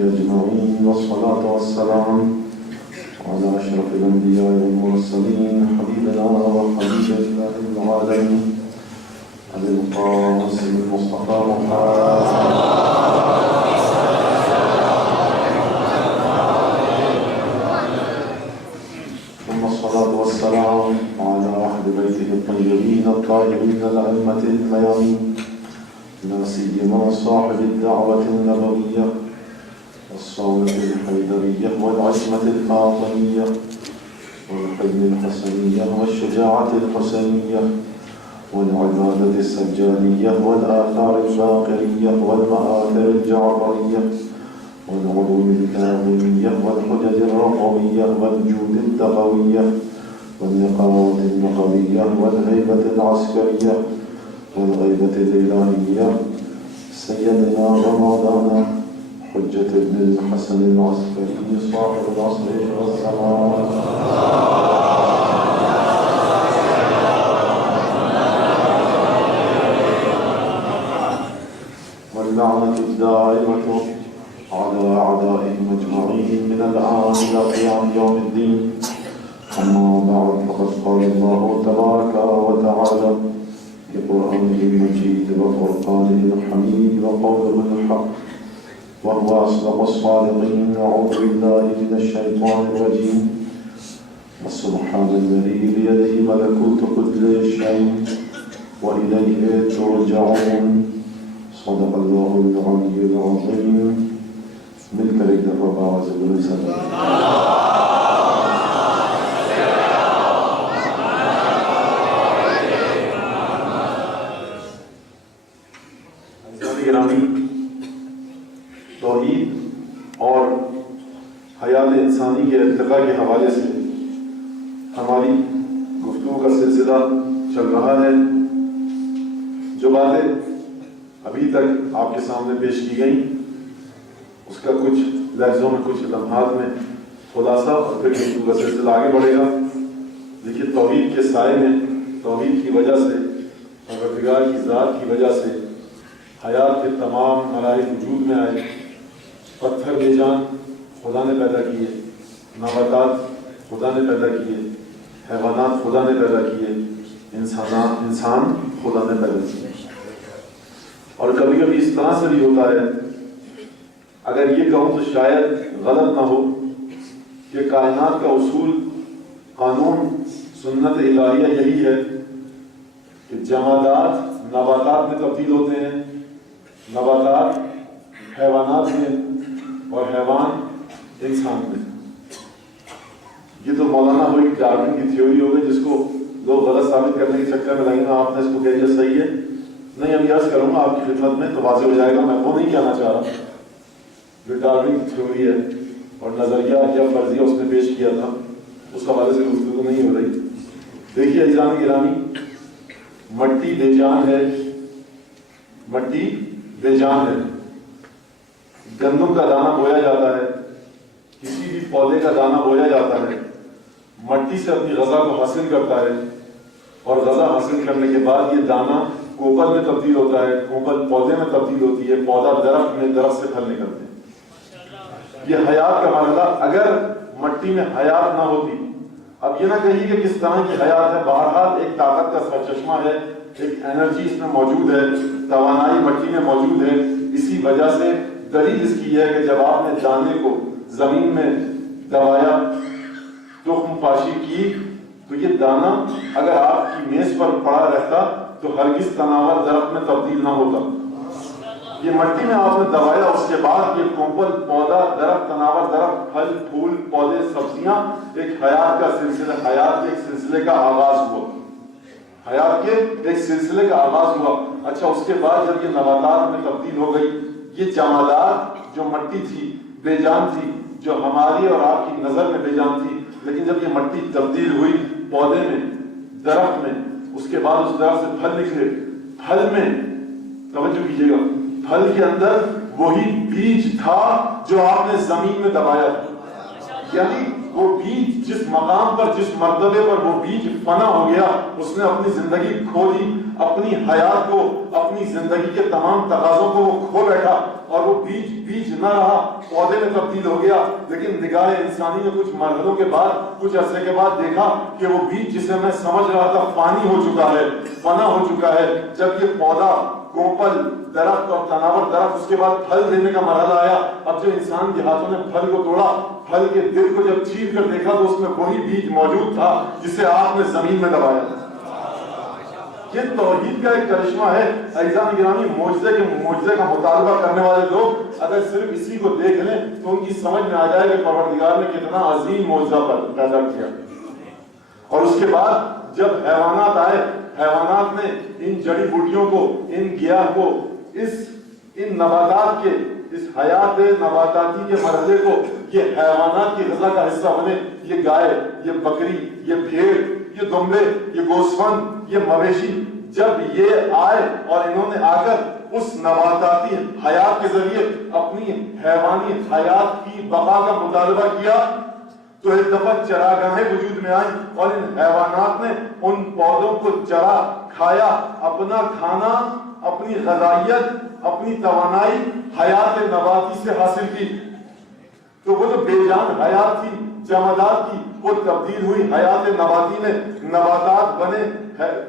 أجمعين، والصلاة والسلام على أشرف الأنبياء والمرسلين حبيبنا وحبيب الله العالمين أبي القاسم المصطفى محمد ثم الصلاة والسلام على أهل بيته الطيبين الطاهرين الأئمة الميامين، لا سيما صاحب الدعوة النبوية والصولة الحيدرية والعزمة الفاطمية والحلم الحسنية والشجاعة الحسينية والعبادة السجادية والآثار الباقرية والمآثر الجعفرية والعلوم الكاظمية والحجج الرقوية والجود التقوية والنقاوة النقوية والهيبة العسكرية والغيبة الإلهية سيدنا ومولانا حجة ابن الحسن العسكري صاحب العصر والزمان واللعنة الدائمة على أعدائهم أجمعين من الآن إلى قيام يوم الدين. أما بعد، فقد قال الله تبارك وتعالى في قرآنه المجيد وفرقانه الحميد وقوله الحق وهو أصدق الصادقين. أعوذ بالله من الشيطان الرجيم. وسبحان الذي بيده ملكوت كل شيء وإليه ترجعون. صدق الله العلي العظيم. مل کر ایک دفعہ باواز بلند صلی گرامی، توحید اور حیات انسانی کے ارتقاء کے حوالے سے ہماری گفتگو کا سلسلہ چل رہا ہے. جو باتیں ابھی تک آپ کے سامنے پیش کی گئیں اس کا کچھ لفظوں میں، کچھ لمحات میں خلاصہ اور پھر گفتگو کا سلسلہ آگے بڑھے گا. دیکھیے، توحید کے سائے میں، توحید کی وجہ سے، پروردگار کی ذات کی وجہ سے حیات کے تمام مراحل وجود میں آئے. پتھر بے جان خدا نے پیدا کیے، نباتات خدا نے پیدا کیے، حیوانات خدا نے پیدا کیے، انسان خدا نے پیدا کیے. اور کبھی کبھی اس طرح سے بھی ہوتا ہے، اگر یہ کہوں تو شاید غلط نہ ہو، کہ کائنات کا اصول، قانون، سنت الہیہ یہی ہے کہ جمادات نباتات میں تبدیل ہوتے ہیں، نباتات حیوانات میں، اور حیوان انسان میں. یہ تو مولانا ہوئی ڈارون کی تھیوری ہو گئی جس کو لوگ غلط ثابت کرنے کے چکر میں لگیں گے. آپ نے اس کو کہہ دیا صحیح ہے. نہیں، ابھی عرض کروں گا آپ کی خدمت میں تو واضح ہو جائے گا. میں وہ نہیں کہنا چاہ رہا جو ڈارون کی تھیوری ہے اور نظریہ یا فرضیہ اس نے پیش کیا تھا، اس حوالے سے گفتگو نہیں ہو رہی. دیکھیے عزیزان گرامی، مٹی بے جان ہے، مٹی بے جان ہے. گندم کا دانہ بویا جاتا ہے، کسی بھی پودے کا دانہ بویا جاتا ہے، مٹی سے اپنی غذا کو حاصل کرتا ہے، اور غذا حاصل کرنے کے بعد یہ دانہ کوپل میں تبدیل ہوتا ہے، کوپل پودے میں تبدیل ہوتی ہے، پودا درخت میں، درخت سے پھل نکلتے ہیں. یہ حیات کا مرحلہ. اگر مٹی میں حیات نہ ہوتی، اب یہ نہ کہیے کہ کس طرح کی حیات ہے، بہرحال ایک طاقت کا سرچشمہ ہے، ایک انرجی اس میں موجود ہے، توانائی مٹی میں موجود ہے. اسی وجہ سے دلیل اس کی ہے کہ جب آپ نے دانے کو زمین میں دبایا، تخم پاشی کی، تو یہ دانہ اگر آپ کی میز پر پڑا رہتا تو ہرگز تناور درخت میں تبدیل نہ ہوتا. یہ مٹی میں آپ نے دبایا، اس کے بعد یہ کوپل، پودا، درخت، تناور درخت، پھل، پھول، پودے، سبزیاں، ایک حیات کا سلسلہ، حیات کے ایک سلسلے کا آغاز ہوا، حیات کے ایک سلسلے کا آغاز ہوا. اچھا، اس کے بعد جب یہ نباتات میں تبدیل ہو گئی، یہ جمادات جو مٹی تھی، بے جان تھی، جو ہماری اور آپ کی نظر میں بے جان تھی، لیکن جب یہ مٹی تبدیل ہوئی پودے میں، درخت میں، اس کے بعد اس درخت سے پھل نکلے. پھل میں توجہ کیجیے گا، پھل کے اندر وہی بیج تھا جو آپ نے زمین میں دبایا تھا. یعنی وہ بیج جس مقام پر جس مرتبے پر وہ بیج فنا ہو گیا اس نے اپنی زندگی کھو دی، اپنی حیات کو اپنی زندگی کے تمام تقاضوں کو وہ کھو بیٹھا اور وہ بیج نہ رہا، پودے میں تبدیل ہو گیا۔ لیکن نگاہ انسانی نے کچھ مرحلوں کے بعد کچھ عرصے کے بعد دیکھا کہ وہ بیج جسے میں سمجھ رہا تھا فانی ہو چکا ہے، فنا ہو چکا ہے۔ جب یہ پودا کوپل درخت اور تناور درخت اس کے بعد پھل دینے کا مرحلہ آیا، اب جو انسان کے ہاتھوں نے پھل کو توڑا، پھل کے دل کو جب چیر کر دیکھا تو اس میں وہی بیج موجود تھا جسے آپ نے زمین میں دبایا۔ یہ توحید کا ایک کرشمہ ہے۔ عزیزان گرامی، معجزے کا مطالبہ کرنے والے لوگ اگر صرف اسی کو دیکھ لیں تو ان کی سمجھ میں آ جائے کہ پروردگار نے کتنا عظیم معجزہ پیدا کیا۔ اور اس کے بعد جب حیوانات آئے، حیوانات نے ان جڑی بوٹیوں کو، ان گیاہ کو، ان نباتات کے، اس حیات نباتاتی کے مرحلے کو یہ حیوانات کی غذا کا حصہ بنے۔ یہ گائے، یہ بکری، یہ بھیڑ، یہ دمبے، یہ گوسفند، یہ مویشی، جب یہ آئے اور انہوں نے آ کر اس نباتاتی حیات کے ذریعے اپنی حیوانی حیات کی بقا کا مطالبہ کیا تو ایک دفعہ چراگاہیں وجود میں آئیں اور ان حیوانات نے ان پودوں کو چرا کھایا، اپنا کھانا، اپنی غذائیت، اپنی توانائی حیات نباتی سے حاصل کی۔ تو وہ جو بے جان حیات تھی، جمادات کی، وہ تبدیل ہوئی حیات نباتی میں، نباتات بنے۔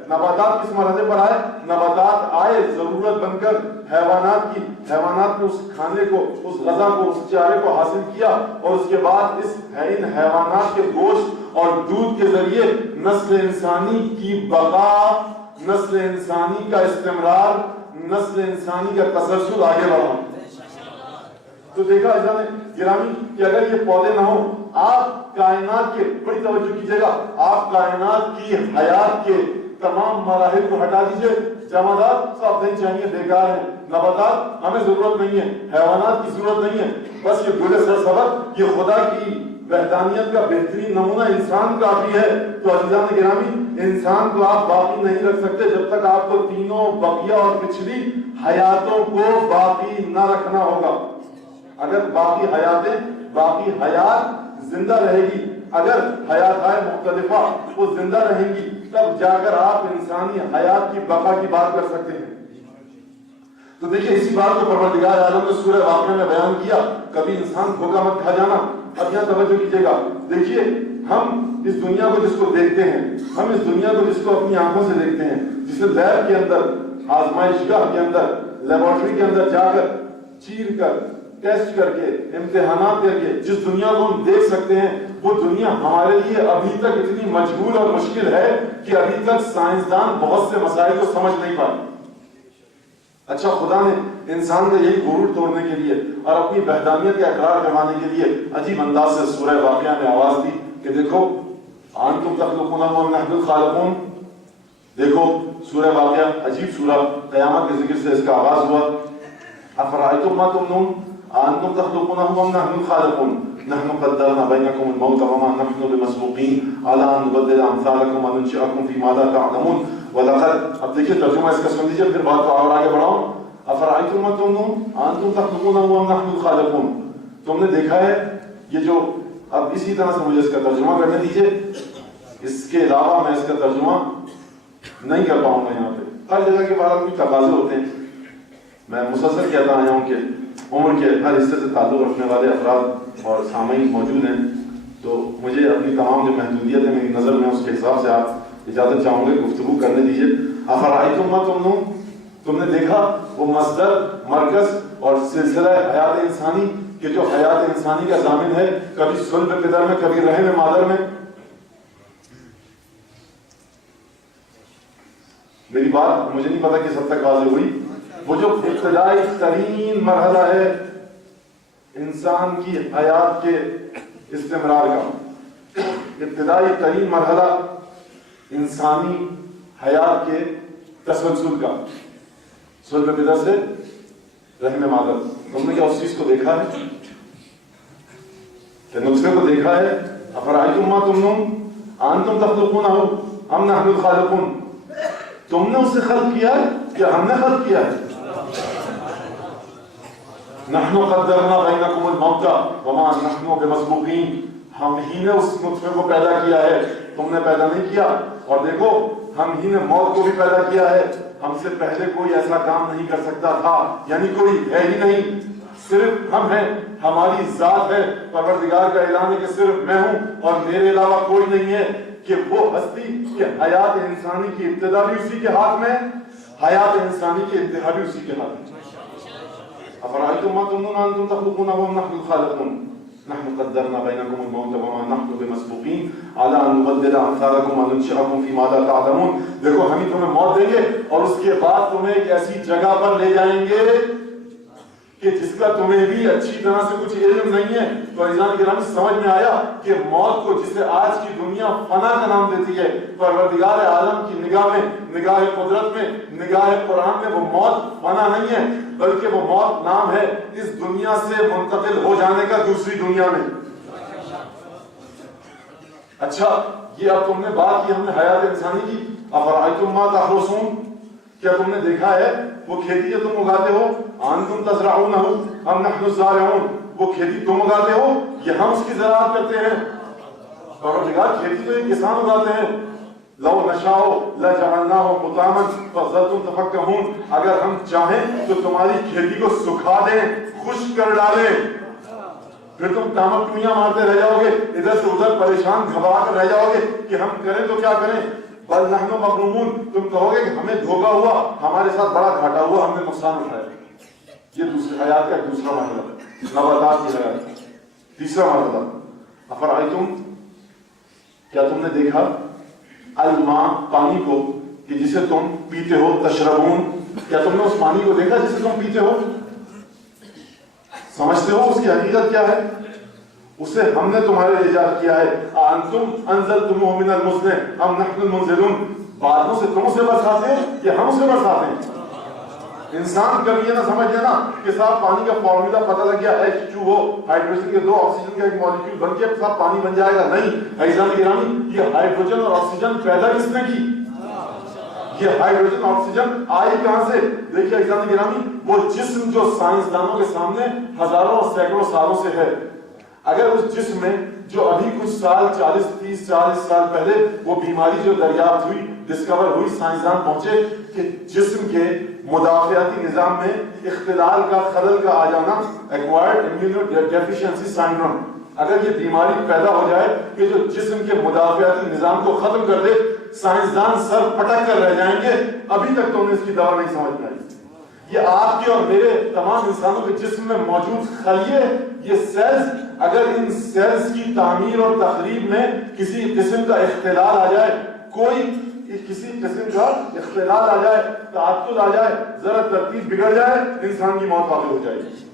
نباتات کس مرحلے پر آئے؟ نباتات آئے ضرورت بن کر حیوانات کی، حیوانات نے اس کھانے کو، اس غذا کو، اس چارے کو حاصل کیا اور اس کے بعد ان حیوانات کے گوشت اور دودھ کے ذریعے نسل انسانی کی بقا، نسل انسانی کا استمرار، نسل انسانی کا تسلسل آگے بڑھا۔ تو دیکھا عزیزان گرامی کہ اگر یہ پودے نہ ہوں، آپ کائنات کے، بڑی توجہ کیجئے گا، آپ کائنات کی حیات کے تمام مراحل کو ہٹا دیجئے، جمادات صاحب نہیں چاہیے، بیکار ہیں، نباتات ہمیں ضرورت نہیں ہے، حیوانات کی ضرورت نہیں ہے، بس یہ گل سرسبز، یہ خدا کی وحدانیت کا بہترین نمونہ انسان کافی ہے۔ تو عزیزان گرامی، انسان کو آپ باقی نہیں رکھ سکتے جب تک آپ کو تینوں بقیہ اور پچھلی حیاتوں کو باقی نہ رکھنا ہوگا۔ اگر باقی حیات زندہ رہے گی، اگر حیات مختلفہ وہ زندہ رہیں گی، تب جا کر آپ انسانی حیات کی بقا کی بات کر سکتے ہیں۔ تو دیکھیں اسی بات کو پروردگار عالم نے سورہ واقعہ میں بیان کیا، کبھی انسان دھوکہ مت کھا جانا۔ اب یہاں توجہ کیجیے گا، دیکھیے ہم اس دنیا کو جس کو دیکھتے ہیں، ہم اس دنیا کو جس کو اپنی آنکھوں سے دیکھتے ہیں، جسے لیب کے اندر، آزمائش گاہ کے اندر، لیبارٹری کے اندر جا کر چیر کر، ٹیسٹ کر کے، امتحانات کر کے جس دنیا کو ہم دیکھ سکتے ہیں، وہ دنیا ہمارے لیے ابھی تک اتنی مجہول اور مشکل ہے کہ ابھی تک سائنسدان بہت سے مسائل کو سمجھ نہیں پائے۔ اچھا، خدا نے انسان کا یہی غرور توڑنے کے لیے اور اپنی وحدانیت کا اقرار کروانے کے لیے عجیب انداز سے سورہ واقعہ میں آواز دی کہ دیکھو انتم تخلقون ام نحن الخالقون۔ دیکھو سورہ واقعہ عجیب سورہ، قیامت کے ذکر سے اس کا آغاز ہوا۔ افرأیتم ما تمنون انتم تخلقون ام نحن الخالقون نحن قدرنا بینکم الموت وما نحن بمسبوقین علی ان نبدل امثالکم وننشئکم فیما لا تعلمون وَلَقَدْ۔ اب دیکھیے ترجمہ اس کا سن لیجیے، پھر بات کو اور آگے بڑھاؤں۔ أَفَرَأَيْتُم مَا تُمْنُونَ أَأَنتُمْ تَخْلُقُونَهُ أَمْ نَحْنُ الْخَالِقُونَ۔ تم نے دیکھا ہے یہ جو، اب اسی طرح سے مجھے اس کا ترجمہ کرنے دیجیے، اس کے علاوہ میں اس کا ترجمہ نہیں کر پاؤں گا۔ یہاں پہ ہر جگہ کے بعد کچھ تقاضے ہوتے ہیں، میں مسلسل کہتا آیا ہوں کہ عمر کے ہر حصے سے تعلق رکھنے والے افراد اور سامعین موجود ہیں، تو مجھے اپنی تمام جو محدودیت ہے میری نظر میں، اس کے حساب سے آپ اجازت چاہوں گے، گفتگو کرنے دیجیے۔ افرأیتم ما تمنون، تم نے دیکھا وہ مصدر، مرکز اور سلسلہ حیات انسانی کہ جو حیات انسانی کا ضامن ہے، کبھی صلب پدر میں، کبھی رحم مادر میں۔ میری بات مجھے نہیں پتا کس حد تک واضح ہوئی۔ وہ جو ابتدائی ترین مرحلہ ہے انسان کی حیات کے استمرار کا، ابتدائی ترین مرحلہ انسانی حیات کے تسلسل کا، صلب پدر سے رحم مادر۔ تم نے کیا اس چیز کو دیکھا ہے کہ نطفے کو دیکھا ہے؟ افرأیتم ما تمنون انتم تخلقونہ ام نحن الخالقون۔ تم نے اسے خلق کیا ہے یا ہم نے خلق کیا ہے؟ نحن قدرنا بینکم الموت وما نحن بمسبوقین، ہم ہی نے اس نطفے کو پیدا کیا ہے، تم نے پیدا نہیں کیا، اور دیکھو ہم ہی نے موت کو بھی پیدا کیا ہے، ہم سے پہلے کوئی ایسا کام نہیں کر سکتا تھا، یعنی کوئی ہے ہی نہیں، صرف ہم ہیں، ہماری ذات ہے، پروردگار کا اعلان ہے کہ صرف میں ہوں اور میرے علاوہ کوئی نہیں ہے، کہ وہ ہستی کہ حیات انسانی کی ابتدا بھی اسی کے ہاتھ میں، حیات انسانی کی انتہا بھی اسی کے ہاتھ میں۔ افرأيتم ما تمنون انتم تخلقونه ام نحن الخالقون نحن قدرنا بينكم الموت وما نحن بمسبوقين على ان نبدل امثالكم وننشئكم فيما لا تعلمون۔ دیکھو ہم ہی تمہیں موت دیں گے اور اس کے بعد تمہیں ایک ایسی جگہ پر لے جائیں گے کہ جس کا تمہیں بھی اچھی طرح سے کچھ علم نہیں ہے۔ تو عزیزان کرام سمجھ میں آیا کہ موت کو جسے آج کی دنیا فنا کا نام دیتی ہے، پروردگار عالم کی نگاہ میں، نگاہ قدرت میں، نگاہ قرآن میں وہ موت فنا نہیں ہے، بلکہ وہ موت نام ہے اس دنیا سے منتقل ہو جانے کا دوسری دنیا میں۔ اچھا یہ اب تم نے بات کی، ہم نے حیات انسانی کی، افرأیتم ما تحرثون، کیا تم نے دیکھا ہے وہ کھیتی جو تم اگاتے ہو، انتم تزرعونہ ام نحن الزارعون، وہ کھیتی تم اگاتے ہو یا ہم اس کی زراعت کرتے ہیں؟ پروردگار کھیتی تو ایک کسان اگاتے ہیں۔ لو نشاء لجعلناہ حطاما فظلتم تفکہون، اگر ہم چاہیں تو تمہاری کھیتی کو سکھا دیں، خشک کر ڈالیں، پھر تم تامک ٹوئیاں مارتے رہ جاؤ گے، ادھر سے ادھر پریشان گھبرا کر رہ جاؤ گے کہ ہم کریں تو کیا کریں۔ بل نحن مغرومون، تم کہو گے کہ ہمیں دھوکا ہوا، ہمارے ساتھ بڑا گھاٹا ہوا، ہم نے نقصان اٹھایا۔ یہ دوسری حیات کا دوسرا مرحلہ، نباتات کی حیات۔ تیسرا مرحلہ، افرأیتم، کیا تم نے دیکھا الماء، پانی کو، کہ جسے تم پیتے ہو، تشربون، کیا تم نے اس پانی کو دیکھا جسے تم پیتے ہو؟ سمجھتے ہو اس کی حقیقت کیا ہے؟ اسے ہم نے تمہارے لیے ایجاد کیا ہے۔ انتم انزلتموہ من المزن ام نحن المنزلون، بادلوں سے تم اسے برساتے ہو یا ہم اسے برساتے ہیں؟ انسان کبھی یہ نہ سمجھ لینا کہ صاحب پانی کا فارمولا پتہ لگ گیا H2O، ہائیڈروجن کے 2 آکسیجن کا ایک مالیکیول بن کے صاحب پانی بن جائے گا، نہیں عزیزان گرامی، یہ ہائیڈروجن اور آکسیجن پیدا کس نے کی؟ یہ ہائیڈروجن آکسیجن آئی کہاں سے؟ دیکھیے عزیزان گرامی، وہ جسم جو سائنسدانوں کے سامنے ہزاروں اور سینکڑوں سالوں سے ہے، اگر اس جسم میں جو ابھی کچھ سال 40 سال پہلے وہ بیماری جو دریافت ہوئی، ڈسکور ہوئی، سائنسدان پہنچے کہ جسم کے مدافعاتی نظام میں اختلال کا، خلل کا آ جانا، ایکوائرڈ امیونو ڈیفیشنسی سائنڈروم، اگر یہ بیماری پیدا ہو جائے کہ جو جسم کے مدافعاتی نظام کو ختم کر دے، سائنسدان سر پٹک کر رہ جائیں گے، ابھی تک تو انہیں اس کی دوا نہیں سمجھ میں آئی۔ یہ آپ کے اور میرے تمام انسانوں کے جسم میں موجود خلیے، یہ سیلز، اگر ان سیلز کی تعمیر اور تخریب میں کسی قسم کا اختلال آ جائے، کسی قسم کا اختلال آ جائے، تعطل آ جائے، ذرا ترتیب بگڑ جائے، انسان کی موت واقع ہو جائے گی۔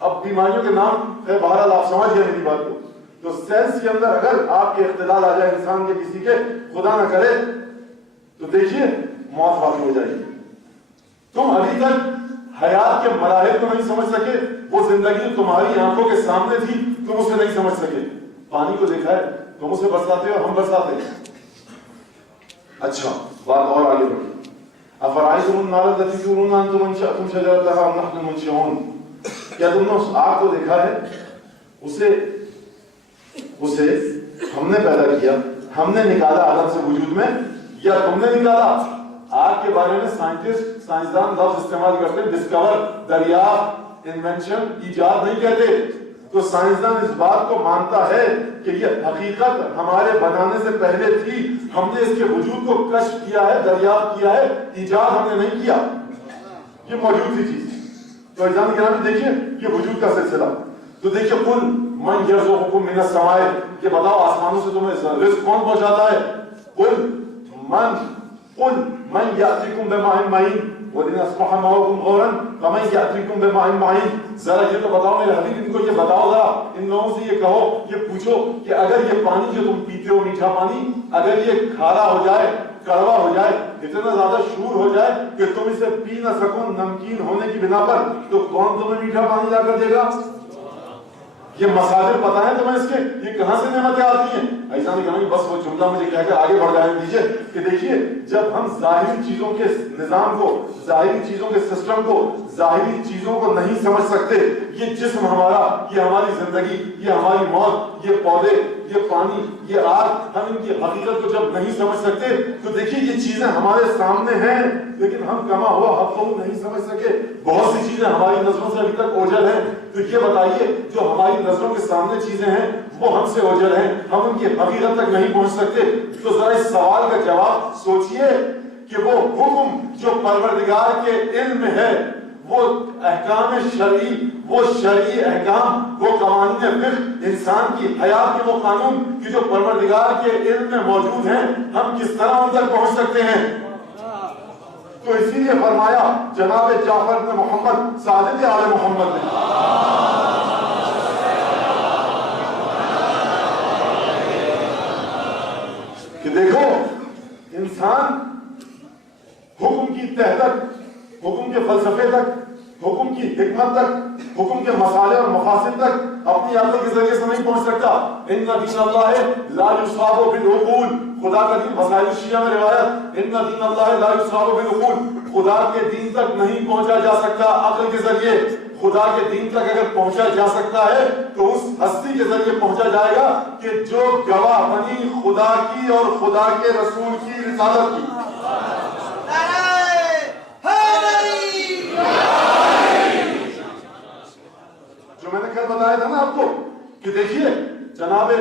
اب بیماریوں کے نام ہے، بہرحال آپ سمجھ گئے میری بات کو، تو سیلز کے اندر اگر آپ کے اختلال آ جائے انسان کے کسی کے، خدا نہ کرے، تو دیکھیے موت واقع ہو جائے گی۔ تم ابھی تک حیات کے مراحل کو نہیں سمجھ سکے، وہ زندگی جو تمہاری آنکھوں کے سامنے تھی تم اسے نہیں سمجھ سکے۔ پانی کو دیکھا ہے، تم اسے برساتے ہو، ہم برساتے ہیں۔ اچھا بات اور آگے بڑھی، افرأیتم النار التی تورون انتم انشأتم شجرتها ام نحن المنشئون، کیا تم نے اس آگ کو دیکھا ہے؟ اسے ہم نے پیدا کیا، ہم نے نکالا عالم سے وجود میں، یا تم نے نکالا؟ آگ کے بارے میں سائنسدان لفظ استعمال کرتے ہیں، ڈسکور، دریافت، انوینشن، ایجاد نہیں کہتے۔ تو سائنسدان اس بات کو مانتا ہے کہ یہ حقیقت ہمارے بنانے سے پہلے تھی، ہم نے اس کے وجود کو کشف کیا ہے، دریافت کیا ہے، ایجاد ہم نے نہیں کیا، یہ موجود تھی چیز۔ تو عزیزان گرامی دیکھیے یہ وجود کا سلسلہ۔ تو دیکھیے قل من یرزقکم من السماء، کہ بتاؤ آسمانوں سے تمہیں رزق کون پہنچاتا ہے؟ قل من یأتیکم بماء معین وَإِنْ أَصْبَحَ مَاؤُكُمْ غَوْرًا فَمَنْ يَأْتِیکُم بِمَاءٍ مَعِینٍ۔ ذرا یہ تو بتاؤ میرے حبیب، ان کو یہ بتاؤ ذرا، ان لوگوں سے یہ کہو، یہ پوچھو کہ اگر یہ پانی جو تم پیتے ہو، میٹھا پانی، اگر یہ کھارا ہو جائے، کڑوا ہو جائے، اتنا زیادہ شور ہو جائے کہ تم اسے پی نہ سکو نمکین ہونے کی بنا پر، تو کون تمہیں میٹھا پانی لا کر دے گا؟ یہ مصادر پتہ ہے تمہیں اس کے، یہ کہاں سے نعمتیں آتی ہیں؟ ایسا نہیں کہنا بس وہ جملہ مجھے کہہ کر آگے بڑھ جانے دیجیے کہ دیکھیے جب ہم ظاہری چیزوں کے نظام کو، ظاہری چیزوں کے سسٹم کو، ظاہری چیزوں کو نہیں سمجھ سکتے، یہ جسم ہمارا، یہ ہماری زندگی، یہ ہماری موت، یہ پودے، یہ پانی، یہ آگ، ہم ان کی حقیقت کو جب نہیں سمجھ سکتے تو دیکھیے یہ چیزیں ہمارے سامنے ہیں لیکن ہم کما ہوا حق کو نہیں سمجھ سکے۔ بہت سی چیزیں ہماری نظروں سے ابھی تک اوجھل ہیں، تو یہ بتائیے جو ہماری نظروں کے سامنے چیزیں ہیں وہ ہم سے اوجھل ہیں، ہم ان کی حقیقت تک نہیں پہنچ سکتے۔ تو ذرا اس سوال کا جواب سوچئے کہ وہ حکم جو پروردگار کے علم میں ہے، وہ احکام شرعی، وہ شرعی احکام، وہ قوانین فقہ، انسان کی حیات کے وہ قانون کہ جو پروردگار کے علم میں موجود ہیں، ہم کس طرح ان تک پہنچ سکتے ہیں؟ تو اسی لیے فرمایا جناب جعفر بن محمد صادق آل محمد نے کہ دیکھو انسان حکم کی تہ تک، حکم کے فلسفے تک، حکم کی حکمت تک، حکم کے مسالے اور مقاصد تک اپنی عقل کے ذریعے سے نہیں پہنچ سکتا۔ ان دین اللہ لا یصاب بالعقول، خدا کا دین مسائل شیعہ میں روایت، ان دین اللہ لا یصاب بالعقول، خدا کے دین تک نہیں پہنچا جا سکتا عقل کے ذریعے۔ خدا کے دین تک اگر پہنچا جا سکتا ہے تو اس ہستی کے ذریعے پہنچا جائے گا کہ جو گواہ بنی خدا کی اور خدا کے رسول کی رسالت کی۔ جو میں نے کل بتایا تھا نا آپ کو کہ دیکھیے جناب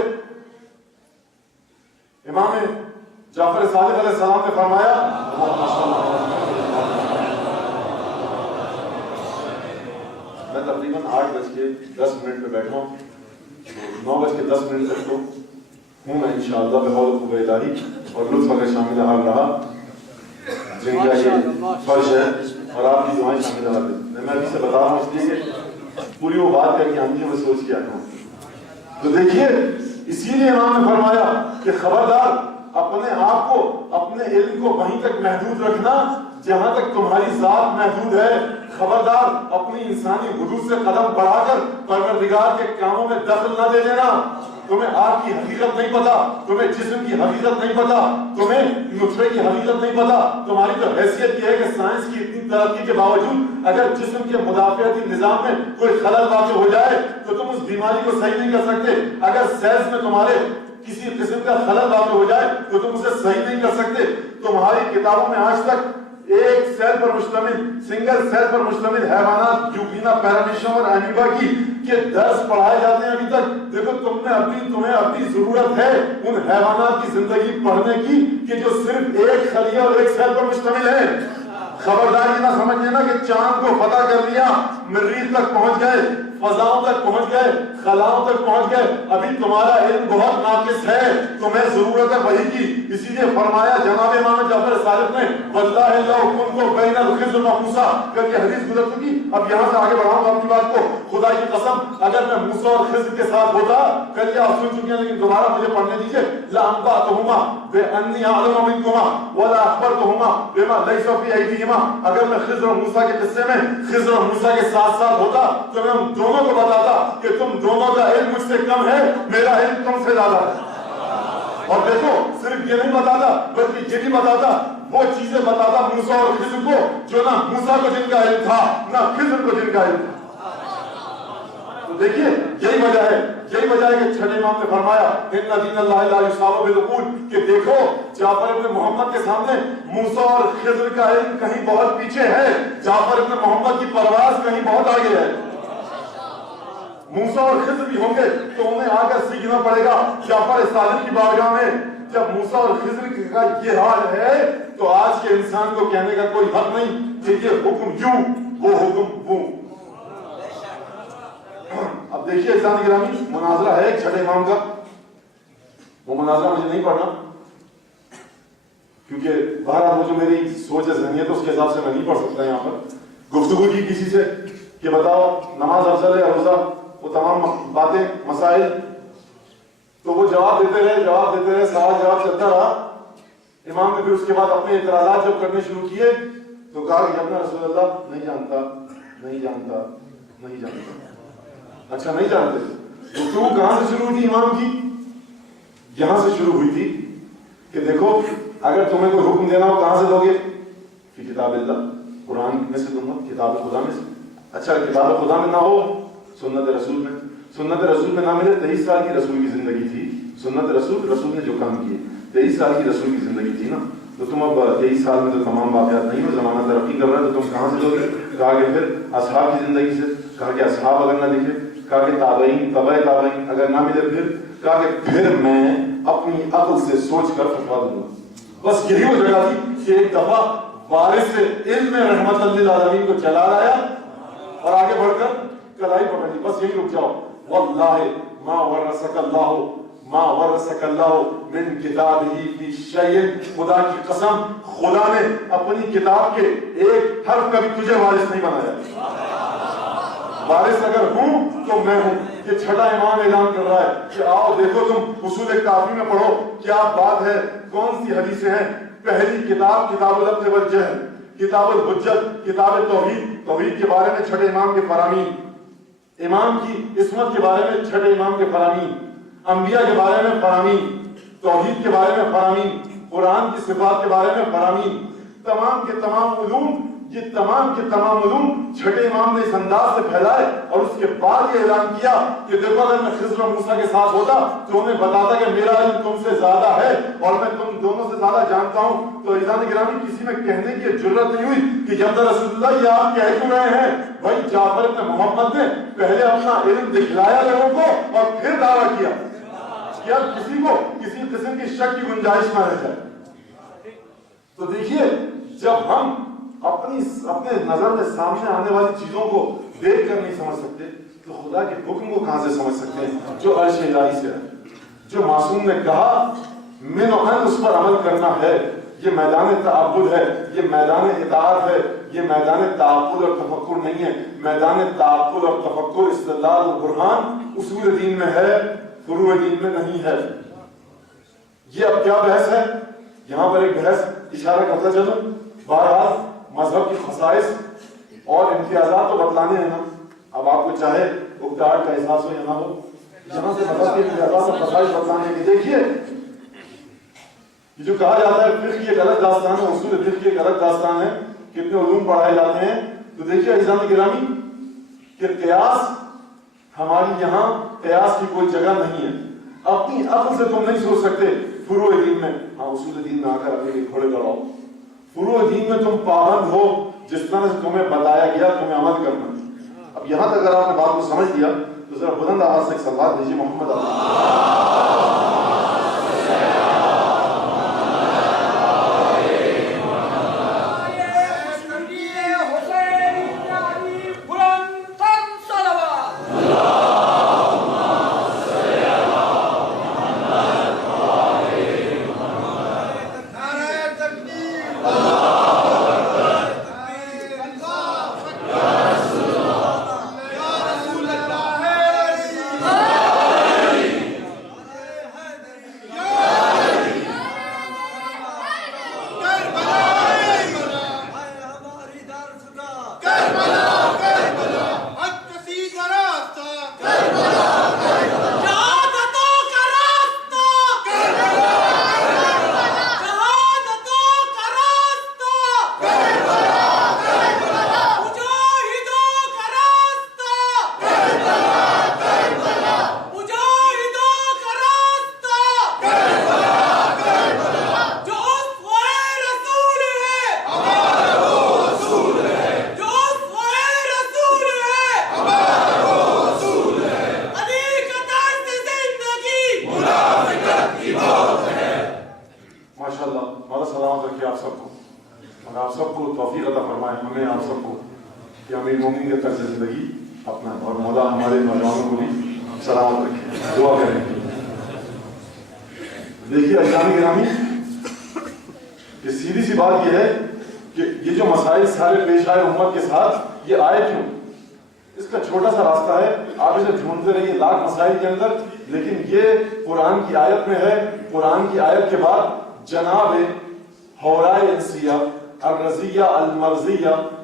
امام جعفر صادق علیہ السلام نے فرمایا، میں تقریباً 8:10 پہ بیٹھا ہوں، 9:10 تک تو ہوں میں انشاءاللہ بحول قوہ الہی، اور لطف اگر شامل حال رہا جن کا یہ فرض ہے اور آپ کی دعائیں شامل حال ہے۔ میں ابھی سے بتا رہا ہوں اس لیے کہ پوری وہ بات کر کے ہم میں سوچ کے آتا ہوں۔ تو دیکھیے اسی لیے امام نے فرمایا کہ خبردار اپنے آپ کو، اپنے علم کو وہیں تک محدود رکھنا جہاں تک تمہاری ذات محدود ہے۔ خبردار اپنی انسانی حدود سے قدم بڑھا کر پروردگار کے کاموں میں دخل نہ دے دینا۔ تمہیں آگ کی حقیقت نہیں پتا، تمہیں جسم کی حقیقت نہیں پتا، تمہیں نطفے کی حقیقت نہیں پتا۔ تمہاری تو حیثیت یہ ہے کہ سائنس کی اتنی ترقی کے باوجود اگر جسم کے مدافعتی نظام میں کوئی خلل واقع ہو جائے تو تم اس بیماری کو صحیح نہیں کر سکتے۔ اگر سیلز میں تمہارے کسی قسم کا خلل واقع ہو جائے تو تم اسے صحیح نہیں کر سکتے۔ تمہاری کتابوں میں آج تک ایک سیل پر مشتمل، سنگل سیل پر مشتمل حیوانات یوگینا، پیرامیشیم اور امیبا کی کے درس پڑھائے جاتے ہیں ابھی تک۔ دیکھو تمہیں اپنی ضرورت ہے ان حیوانات کی زندگی پڑھنے کی کہ جو صرف ایک خلیہ اور ایک سیل پر مشتمل ہے۔ خبردار یہ نہ سمجھ لینا کہ چاند کو فتح کر لیا، مریخ تک پہنچ گئے، فضاؤں تک پہنچ گئے، خلاؤں تک پہنچ گئے، ابھی تمہارا علم بہت ناقص ہے، تمہیں ضرورت ہے وحی کی۔ اسی لیے فرمایا جناب امام جعفر صادق نے واللہ لو کنت بین الخضر و موسیٰ، کر کے حدیث گزر چکی۔ اب یہاں سے آگے بڑھاؤں گا اپنی بات کو، خدا کی قسم اگر میں موسیٰ اور خضر کے ساتھ ہوتا، کل یہ آپ سن چکے ہیں لیکن دوبارہ مجھے پڑھنے دیجئے، لَأَنبَأْتُهُمَا بِأَنِّي أَعْلَمُ مِنْكُمَا وَلَا أَخْبَرْتُهُمَا بِمَا لَيْسَ فِي أَيْدِيهِمَا۔ اگر میں خضر اور موسیٰ کے قصے میں خضر اور موسیٰ کے ساتھ ساتھ ہوتا تو میں ان دونوں کو بتاتا کہ تم دونوں کا علم مجھ سے کم ہے، میرا علم تم سے زیادہ ہے۔ اور دیکھو صرف یہ نہیں بتاتا بلکہ یہ بھی بتاتا، وہ چیزیں بتاتا موسیٰ اور خضر کو جو نہ موسیٰ کو جن کا علم تھا نہ خضر کو جن کا علم تھا۔ تو دیکھیے یہی وجہ ہے کہ چھٹے امام نے فرمایا ان دین اللہ لا یصاب بالعقول، کہ دیکھو جعفر ابن محمد کے سامنے موسیٰ اور خضر کا علم کہیں بہت پیچھے ہے، جعفر ابن محمد کی پرواز کہیں بہت آگے ہے۔ موسیٰ اور خضر بھی ہوں گے تو انہیں آ کر سیکھنا پڑے گا جعفر صادق کی بارگاہ میں۔ جب موسیٰ اور خضر کا یہ حال ہے تو آج کے انسان کو کہنے کا کوئی حق نہیں کہ یہ حکم یوں وہ حکم وہ۔ اب دیکھیے احسان گرامی، مناظرہ ہے ایک چھٹے امام کا، وہ مناظرہ مجھے نہیں پڑھنا کیونکہ بہرحال وہ جو میری سوچ ہے ذہنیت اس کے حساب سے میں نہیں پڑھ سکتا یہاں پر۔ گفتگو کی کسی سے کہ بتاؤ نماز افضل ہے روزہ، وہ تمام باتیں مسائل، تو وہ جواب دیتے رہے، سوال جواب چلتا رہا۔ امام نے پھر اس کے بعد اپنے اعتراضات جب کرنے شروع کیے تو کہا کہ اپنا رسول اللہ نہیں جانتا۔ اچھا نہیں جانتے، گفتگو کہاں سے شروع ہوئی تھی امام کی؟ یہاں سے شروع ہوئی تھی کہ دیکھو اگر تمہیں کوئی حکم دینا ہو کہاں سے دو گے؟ فی کتاب اللہ، قرآن میں سے دوں گا، کتاب خدا میں سے. اچھا کتاب خدا میں نہ ہو، سنت رسول میں. سنت رسول میں نہ ملے. 23 سال کی رسول کی زندگی تھی. سنت رسول نے جو کام کیے، 23 سال کی رسول کی زندگی تھی نا. تو تم اب 23 سال میں تو تمام واقعات نہیں ہو، زمانہ ترقی کر رہا ہے، تو تم کہاں سے لوگے؟ کہا کہ پھر اصحاب کی زندگی سے. کہا کہ اصحاب اگر نہ لکھے، کہا کہ تابعین، تبع تابعین اگر نہ ملے، کہا کہ پھر میں اپنی عقل سے سوچ کر فتوا دوں گا. بس یہی وہ جگہ تھی کہ ایک دفعہ وارث علم رحمت للعالمین کو چلا لایا اور آگے بڑھ کر کلائی پکڑ لی. بس یہی رک جاؤ. واللہ ما ورثک اللہ من کتابہ فی شیء. خدا کی قسم، خدا نے اپنی کتاب کے ایک حرف کا بھی تجھے وارث نہیں بنایا. وارث اگر ہوں تو میں ہوں. یہ چھٹا امام اعلان کر رہا ہے کہ آؤ دیکھو تم اصول کافی میں پڑھو کیا بات ہے، کون سی حدیثیں ہیں. پہلی کتاب کتاب العقل والجہل، کتاب الحجت، کتاب توحید. توحید کے بارے میں چھٹے امام کے فرامین، امام کی عصمت کے بارے میں چھٹے امام کے فرامین، انبیاء کے بارے میں فرامین، توحید کے بارے میں فرامین، قرآن کی صفات کے بارے میں فرامین. تمام کے تمام علوم، یہ تمام کے تمام علوم چھٹے امام نے اس انداز سے پھیلائے اور اس کے بعد یہ اعلان کیا کہ دیکھو اگر میں خضر و موسیٰ کے ساتھ ہوتا تو انہیں بتاتا کہ میرا علم تم سے زیادہ ہے اور میں تم دونوں سے زیادہ جانتا ہوں. تو عزیزان گرامی کسی میں کہنے کی جرت نہیں ہوئی کہ جب رسول اللہ یہ آپ کہہ کیوں رہے ہیں؟ بھائی جعفر بن محمد نے پہلے اپنا علم دکھلایا لوگوں کو اور پھر دعویٰ کیا کہ اب کسی کو کسی قسم کی شک کی گنجائش نہ رہ جائے. تو دیکھیے جب ہم اپنے نظر میں سامنے آنے والی چیزوں کو دیکھ کر نہیں سمجھ سکتے تو خدا کے حکم کو کہاں سے سمجھ سکتے ہیں جو عرش الہی سے ہے. جو معصوم نے کہا من و ان اس پر عمل کرنا ہے. یہ میدان تعبد ہے، یہ میدان اطاعت ہے، یہ میدان تعبد اور تفکر نہیں ہے. میدان تعبد اور تفکر استدلال و برہان اصول دین میں ہے، فروع دین میں نہیں ہے. یہ اب کیا بحث ہے؟ یہاں پر ایک بحث اشارہ کرتا چلو. بہرحال مذہب کی خصائص اور امتیازات تو بتلانے ہیں نا. اب آپ کو چاہے اقتدار کا احساس ہو یا نہ ہو، یہاں سے مذہب کے امتیازات اور خصائص بتلانے کی. دیکھیے یہ جو کہا جاتا ہے فقہ کی ایک الگ داستان ہے، اصول فقہ کی ایک الگ داستان ہے، کتنے علوم پڑھائے جاتے ہیں. تو دیکھیے عزیزان گرامی کہ قیاس ہماری یہاں قیاس کی کوئی جگہ نہیں ہے. اپنی عقل سے تم نہیں سوچ سکتے فروع دین میں. ہاں اصول دین میں آ کر اپنے لیے کھڑے کراؤ. فروع دین میں تم پابند ہو، جس طرح سے تمہیں بتایا گیا تمہیں عمل کرنا. اب یہاں تک اگر آپ نے بات کو سمجھ لیا تو ذرا بلند آواز سے ایک صلوات بھیجیے محمد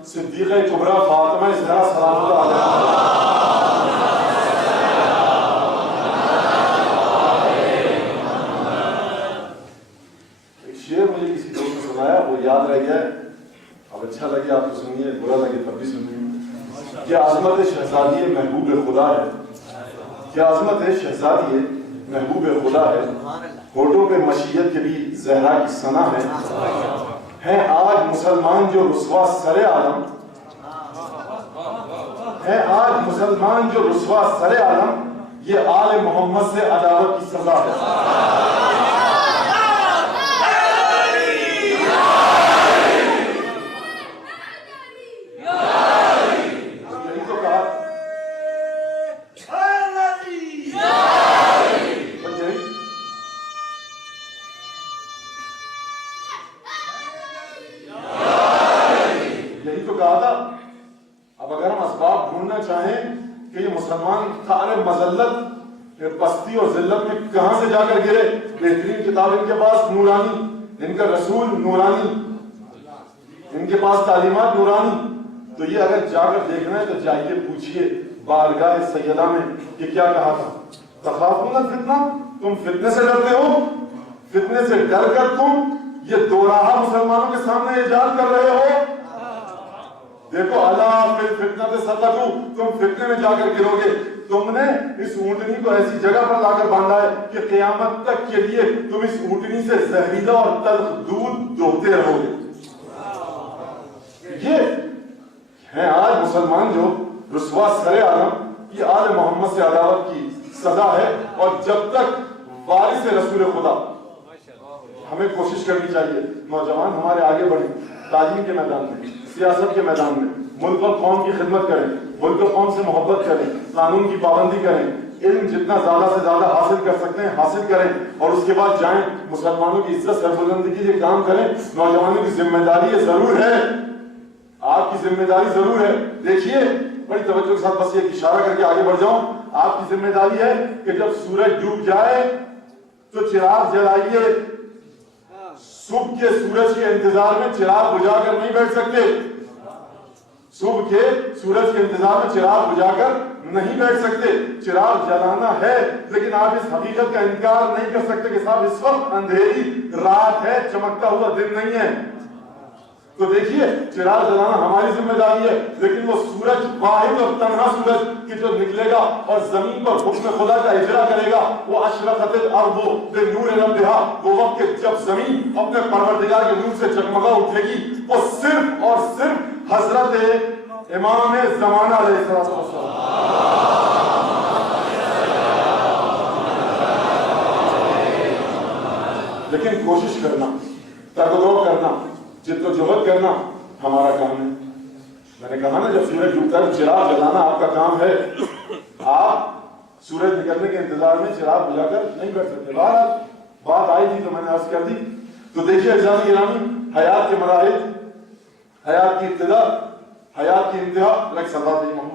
صدیقہ کبریٰ فاطمہ زہرا سلام اللہ علیہا. ایک شعر مجھے کسی دوست نے سنایا، وہ یاد رہ گیا ہے. اب اچھا لگے آپ کو سنیے، برا لگے تب بھی سنیے. کیا عظمت شہزادی محبوب خدا ہے، کیا عظمت شہزادی محبوب خدا ہے. ہونٹوں پہ مشیت کے بھی زہرا کی ثنا ہے آج مسلمان جو رسوا سر عالم، ہے آج مسلمان جو رسوا سر عالم، یہ آل محمد سے عداوت کی سزا ہے. پستی اور ذلت میں کہاں سے جا کر گرے؟ بہترین کتاب ان کے پاس نورانی، ان کا رسول نورانی، ان کے پاس تعلیمات نورانی. تو یہ اگر جا کر دیکھنا ہے تو جائیے پوچھئے بارگاہ سیدہ میں کہ کیا کہا تھا. تخافون الفتنہ، تم فتنے سے ڈرتے ہو، فتنے سے ڈر کر تم یہ دو راہا مسلمانوں کے سامنے ایجاد کر رہے ہو. دیکھو اللہ فی الفتنہ ستقوا، تم فتنے میں جا کر گرو گے. تم نے اس اونٹنی کو ایسی جگہ پر لا کر باندھا ہے کہ قیامت تک کے لیے تم اس اونٹنی سے زہریلا اور تلخ دودھ دوہتے رہو گے. یہ ہیں آج مسلمان جو رسوا سر عالم، یہ آل محمد سے عداوت کی سزا ہے. اور جب تک وارث رسول خدا، ہمیں کوشش کرنی چاہیے نوجوان ہمارے آگے بڑھیں، تعلیم کے میدان میں، سیاست کے میدان میں، ملک اور قوم کی خدمت کریں، ملک اور قوم سے محبت کریں، قانون کی پابندی کریں، علم جتنا زیادہ سے زیادہ حاصل کر سکتے ہیں حاصل کریں، اور اس کے بعد جائیں مسلمانوں کی عزت سربلندی کے لیے کام کریں. نوجوانوں کی ذمہ داری یہ ضرور ہے، آپ کی ذمہ داری ضرور ہے. دیکھیے بڑی توجہ کے ساتھ بس ایک اشارہ کر کے آگے بڑھ جاؤں. آپ کی ذمہ داری ہے کہ جب سورج ڈوب جائے تو چراغ جلائیے. صبح کے سورج کے انتظار میں چراغ بجھا کر نہیں بیٹھ سکتے، صبح کے سورج کے انتظار میں چراغ بجھا کر نہیں بیٹھ سکتے. چراغ جلانا ہے، لیکن آپ اس حقیقت کا انکار نہیں کر سکتے کہ صاحب اس وقت اندھیری رات ہے، چمکتا ہوا دن نہیں ہے. تو دیکھیے چراغ جلانا ہماری ذمہ داری ہے، لیکن وہ سورج واحد اور تنہا سورج کہ جو نکلے گا اور زمین پر حکم خدا کا اجرا کرے گا، وہ اشرقت الارض بنور ربها، وہ وقت جب زمین اپنے پروردگار کے نور سے جگمگا اٹھے گی، وہ صرف اور صرف حضرت امام زمانہ علیہ السلام. لیکن کوشش کرنا، تگدو کرنا، جد و جہد کرنا ہمارا کام ہے. میں نے کہا نا جب سورج ڈوبتا ہے چراغ جلانا آپ کا کام ہے. آپ سورج نکلنے کے انتظار میں چراغ بجھا کر نہیں بیٹھ سکتے. بات آئی تھی تو میں نے عرض کر دی. تو دیکھیے اجزاء گرامی، حیات کے مراحل، حیات کی ابتدا، حیات کی انتہا، لائک صلی اللہ علیہ محمد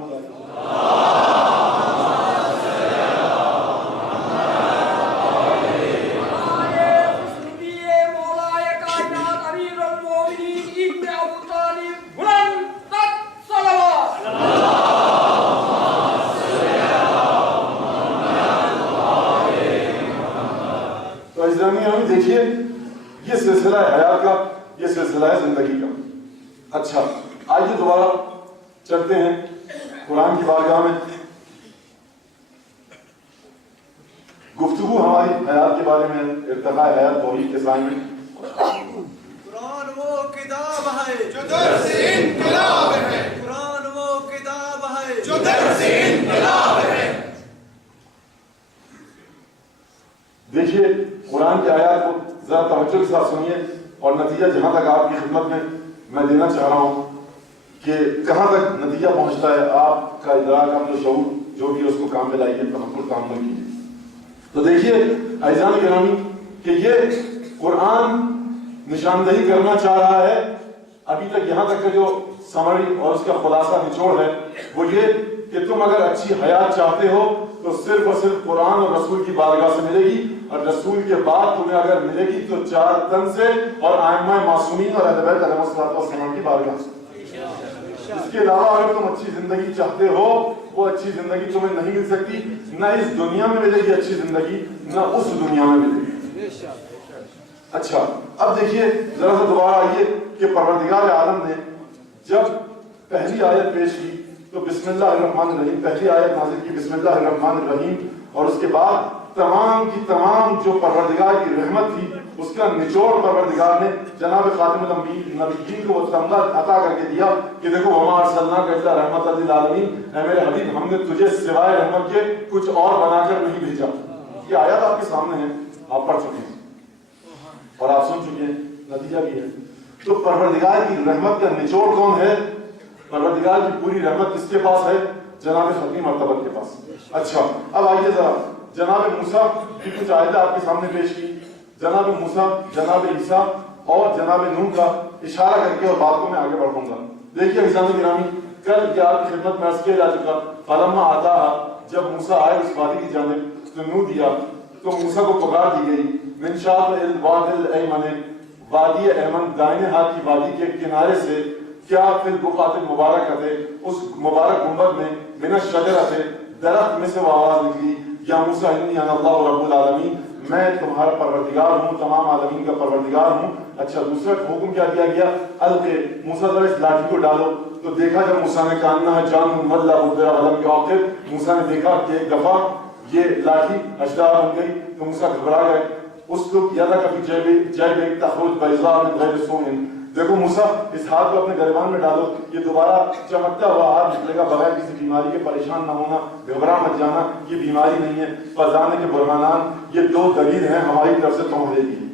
دیکھیے یہ سلسلہ ہے حیات کا، یہ سلسلہ ہے زندگی کا. اچھا آئیے دوبارہ چلتے ہیں قرآن کی بارگاہ میں. گفتگو ہماری حیات کے بارے میں، ارتقاء حیات توحید کے سائے میں. قرآن وہ کتاب ہے جو درس انقلاب ہے، قرآن وہ کتاب ہے جو درس انقلاب ہے. دیکھیے قرآن کی آیات کو ذرا توجہ کے ساتھ سنیے، اور نتیجہ جہاں تک آپ کی خدمت میں دینا چاہ رہا ہوں کہ کہاں تک نتیجہ پہنچتا ہے آپ کا ادراک، آپ جو شعور جو بھی اس کو کام میں لائیے، تحمل کام میں کیجیے. تو دیکھیے عزیزان گرامی کہ یہ قرآن نشاندہی کرنا چاہ رہا ہے ابھی تک یہاں تک کا جو سمری اور اس کا خلاصہ نچوڑ ہے وہ یہ کہ تم اگر اچھی حیات چاہتے ہو تو صرف اور صرف قرآن اور رسول کی بارگاہ سے ملے گی، اور رسول کے بعد تمہیں اگر ملے گی تو چار تن سے اور ائمہ معصومین اور اہل بیت علیہ السلام کی بارگاہ سے. اس کے علاوہ اگر تم اچھی زندگی چاہتے ہو، وہ اچھی زندگی تمہیں نہیں مل سکتی، نہ اس دنیا میں ملے گی اچھی زندگی، نہ اس دنیا میں ملے گی. اچھا اب دیکھیے ذرا سا دوبارہ آئیے کہ پروردگار عالم نے جب پہلی آیت پیش کی تو بسم اللہ الرحمن الرحیم، پہلی آیت نازل کی بسم اللہ الرحمن الرحیم، اور اس کے بعد تمام کی تمام جو پروردگار کی رحمت تھی اس کا نچوڑ پروردگار نے جناب خاتم النبیین کو وہ تمغہ عطا کر کے دیا کہ دیکھو وما ارسلناک الا رحمۃ للعالمین، اے میرے حبیب ہم نے تجھے سوائے رحمت کے کچھ اور بنا کر نہیں بھیجا۔ یہ آیات آپ کے سامنے ہیں، آپ پڑھ چکے ہیں اور آپ سن چکے ہیں، نتیجہ بھی ہے۔ تو پروردگار کی رحمت کا نچوڑ کون ہے؟ پروردگار کی پوری رحمت کس کے پاس ہے؟ جناب ختمی مرتبہ کے پاس۔ اچھا اب آئیے ذرا جناب موسیٰ کی کچھ آیتیں آپ کے سامنے پیش کی، جناب موسیٰ، جناب عیسیٰ اور جناب نوح کا اشارہ کر کے اور بات کو میں آگے بڑھوں گا۔ دیکھیے عزیزان گرامی، کل یہ آپ کی خدمت میں عرض کیا جا چکا، فلما آتاہا، جب موسیٰ آئے اس وادی کی جانب تو نوح دیا تو موسیٰ کو پکار دی گئی من شاطئ الوادی الایمن، وادی ایمن دائنے ہاتھ کی وادی کے کنارے سے، کیا فی البقعۃ المبارکۃ، اس مبارک گنبد میں، من الشجرۃ، درخت میں سے وہ آواز نکلی، یا موسیٰ انی انا اللہ رب العالمین، میں تمہارا پروردگار ہوں، تمام عالمین کا پروردگار ہوں۔ اچھا دوسرا حکم کیا دیا گیا؟ القے، موسیٰ ذرا اس لاٹھی کو ڈالو۔ تو دیکھا جب موسیٰ نے کہا جان ولا مدبر ولم یعقب، موسیٰ نے دیکھا کہ ایک دفعہ یہ لاٹھی اژدہا بن گئی تو موسیٰ گھبرا گئے۔ اس کو کیا تھا کبھی جیب تخرج بیضاء من غیر سوء، دیکھو موسیٰ اس ہاتھ کو اپنے گریبان میں ڈالو، یہ دوبارہ چمکتا ہوا ہاتھ نکلے گا بغیر کسی بیماری کے، پریشان نہ ہونا، گھبرا مت جانا، یہ بیماری نہیں ہے۔ فضانے کے برہانان، یہ دو دلیل ہیں ہماری طرف سے تمہارے لیے۔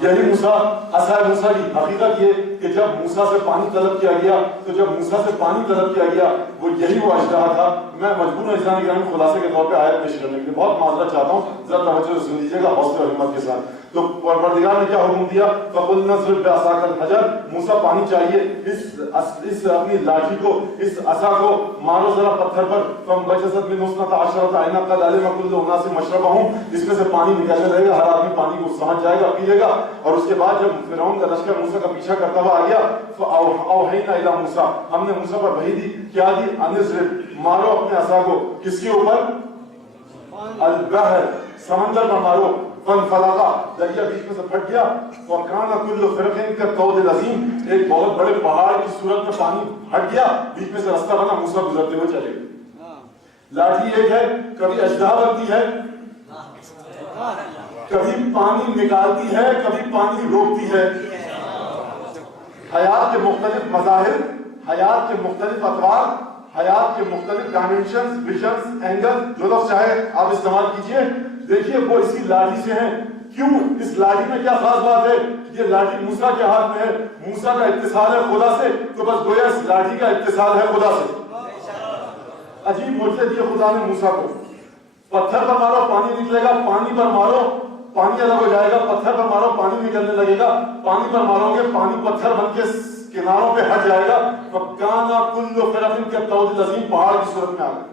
یہی موسیٰ، عصا موسیٰ کی حقیقت یہ کہ جب موسیٰ سے پانی طلب کیا گیا تو جب موسیٰ سے پانی طلب کیا گیا وہ یہی وہ اژدہا تھا۔ میں مجبور ہوں اسلامی گرامی خلاصے کے طور پہ آیت پیش کرنے کے لیے، بہت معذرت چاہتا ہوں، ذرا توجہ سے سن لیجیے گا حوصلے اور ہمت کے ساتھ۔ تو پروردگار نے کیا حکم دیا؟ فَقُلْنَا اضْرِب بِعَصَاكَ الْحَجَرَ، موسیٰ پانی چاہیے، اس اپنی لاٹھی کو، اس عصا کو مارو ذرا پتھر پر، فَانْبَجَسَتْ مِنْهُ اثْنَتَا عَشْرَةَ عَيْنًا قَدْ عَلِمَ كُلُّ أُنَاسٍ مَشْرَبَهُمْ، اس میں سے پانی نکلنے لگے گا، ہر آدمی پانی کو سمجھ جائے گا، پی لے گا۔ اور اس کے بعد جب فرعون کا لشکر موسیٰ کا پیچھا کرتا ہوا آ گیا، فَأَوْحَيْنَا إِلَىٰ موسیٰ، ہم نے موسیٰ پر وحی دی، کیا دی؟ أَنِ اضْرِب، مارو اپنے عصا کو، کس کے اوپر؟ البحر، سمندر پر مارو، فانفلقا، دریا بیچ میں سے پھٹ گیا، وَكَانَ كُلُّ فِرْقٍ كَالطَّوْدِ الْعَظِيمِ، ایک بہت بڑے پہاڑ کی صورت میں پانی ہٹ گیا، بیچ میں سے راستہ بنا، موسیٰ گزرتے ہوئے چلے گئے۔ لاٹھی ایک ہے، کبھی اژدہا بنتی ہے، کبھی پانی نکالتی ہے، کبھی پانی روکتی ہے۔ حیات کے مختلف مظاہر، حیات کے مختلف اطوار، حیات کے مختلف ڈائمنشنز، ویژنز، اینگل، جو لفظ چاہے آپ استعمال کیجئے، دیکھیے وہ اسی لاٹھی سے ہیں۔ کیوں؟ اس لاٹھی میں کیا خاص بات ہے؟ یہ لاٹھی موسیٰ کے ہاتھ میں ہے، موسیٰ کا اتصال ہے خدا سے، تو بس گویا اس لاٹھی کا اتصال ہے خدا سے۔ عجیب معجزہ دیا خدا نے موسیٰ کو۔ پتھر پر مارو پانی نکلے گا، پانی پر مارو پانی الگ ہو جائے گا، پتھر پر مارو پانی نکلنے لگے گا، پانی پر مارو گے پانی پتھر بن کے کناروں پہ ہٹ جائے گا۔ فَكَانَ كُلُّ فِرْقٍ كَالطَّوْدِ الْعَظِيمِ، پہاڑ کی صورت میں آ گئی۔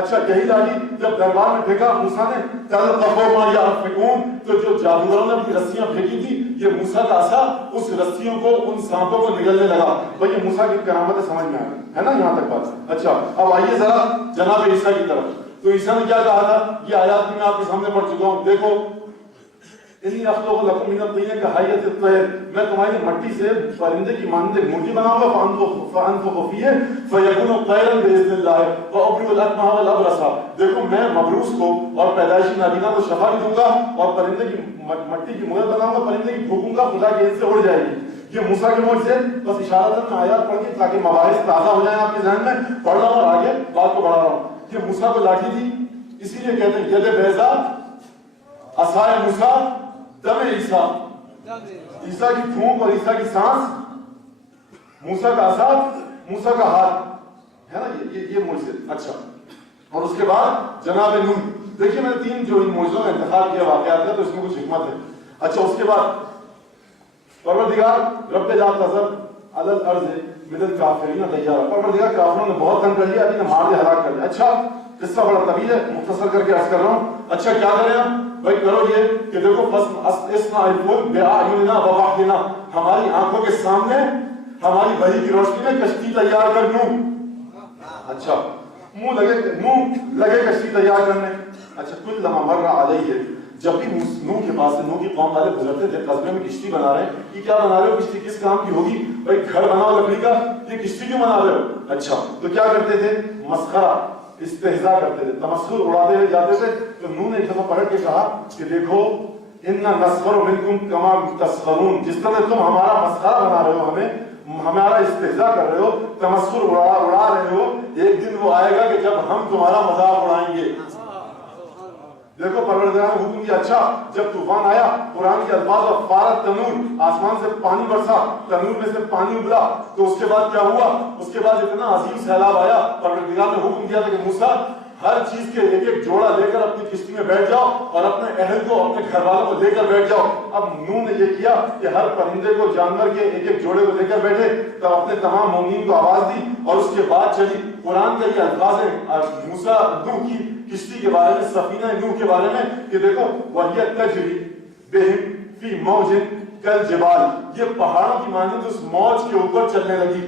اچھا یہی لاٹھی جب دربار میں پھینکا موسیٰ نے، تَلْقَفُ مَا يَأْفِكُونَ، تو جو جادوگروں نے اپنی رسیاں پھینکی تھی، یہ موسیٰ کا عصا اس رسیوں کو، ان سانپوں کو نگلنے لگا۔ بھئی یہ موسیٰ کی کرامت سمجھ میں آ گئی ہے نا یہاں تک بات۔ اچھا اب آئیے ذرا جناب عیسیٰ کی طرف۔ تو عیسیٰ نے کیا کہا تھا؟ یہ آیات میں آپ کے سامنے پڑھ چکا ہوں، دیکھو انی اخلق لکم من الطین کہیئۃ الطیر، میں تمہاری مٹی سے پرندے کی مانند ایک مورتی بناؤں گا، فانفخ فیہ فیکون طیرا باذن اللہ وابرئ الاکمہ والابرص، دیکھو میں مبروس کو اور پیدائشی نابینا کو شفا بھی دوں گا اور پرندے کی مٹی کی مورت بناؤں گا، پرندے کی پھونکوں گا، خدا کی سے اڑ جائے گی۔ یہ موسیٰ کے معجزے، بس اشارتاً میں آیات پڑھ کے تاکہ مباحث تازہ ہو جائیں آپ کے ذہن میں، پڑھ رہا ہوں اور آگے بات کو بڑھا رہا ہوں۔ یہ موسیٰ کو لاٹھی تھی، اسی لیے کہتے ہیں ید بیضاء، عصائے موسیٰ، دم عیسیٰ، عیسیٰ کی پھونک اور عیسیٰ کی سانس، موسیٰ کا عصا، موسیٰ کا ہاتھ، ہے نا یہ معجزے۔ اچھا اور اس کے بعد جناب نوح، دیکھیے میں نے تین جو ان معجزوں کا انتخاب کیا واقعات کا، تو اس میں کچھ حکمت ہے۔ اچھا اس کے بعد پروردگار رب لا تذر علی الارض من الکافرین دیارا، پروردگار کافروں نے بہت تنگ کر لیا، ابھی نے مار دیا، ہلاک کر دیا۔ اچھا قصہ بڑا طویل ہے، مختصر کر کے عرض کر رہا ہوں۔ اچھا کیا کریں ہم؟ بھائی کرو یہ کہ دیکھو اصنع الفلک بأعیننا ووحینا، ہماری آنکھوں کے سامنے ہماری وحی کی روشنی میں کشتی تیار کر لوں۔ اچھا منہ لگے کشتی تیار کرنے۔ اچھا کلما مر علیہ، جب بھی نوح کے پاس سے نوح کی قوم والے گزرتے تھے قصبے میں کشتی بنا رہے ہیں، یہ کیا بنا رہے ہو؟ کشتی کس کام کی ہوگی بھائی؟ گھر بناؤ لکڑی کا، یہ کشتی کیوں بنا رہے ہو؟ اچھا تو کیا کرتے تھے؟ مسخرہ استہزاء کرتے تھے، تمسخر اڑاتے ہوئے جاتے تھے. تو نوح نے ایک دفعہ پلٹ کے کہا کہ دیکھو اِنَّا نَسْخَرُ مِنْكُمْ كَمَا تَسْخَرُونَ، جس طرح تم ہمارا مسخرہ بنا رہے ہو، ہمارا استہزاء کر رہے ہو، تمسخر اڑا رہے ہو، ایک دن وہ آئے گا کہ جب ہم تمہارا مذاق اڑائیں گے. دیکھو پروردگار نے حکم دیا. اچھا جب طوفان آیا، قرآن کے الفاظ اور فارت تنور، آسمان سے پانی برسا، تنور میں سے پانی ابلا، تو اس کے بعد کیا ہوا؟ اس کے بعد اتنا عظیم سیلاب آیا، پروردگار نے حکم دیا تھا کہ موسیٰ ہر چیز کے ایک ایک جوڑا لے کر اپنی کشتی میں بیٹھ جاؤ اور اپنے اہل کو، اپنے گھر والوں کو لے کر بیٹھ جاؤ. اب نوح نے یہ کیا کہ ہر پرندے کو، جانور کے ایک ایک جوڑے کو لے کر بیٹھے، تب اپنے تمام مومنین کو آواز دی اور اس کے بعد چلی. قرآن کے یہ الفاظ ہیں موسیٰ نوح کی کشتی کے بارے میں، سفینہ نوح کے بارے میں کہ دیکھو وَهِيَ تَجْرِي بِهِمْ فِي مَوْجٍ كَالْجِبَالِ، یہ پہاڑوں کی مانند اس موج کے اوپر چلنے لگی.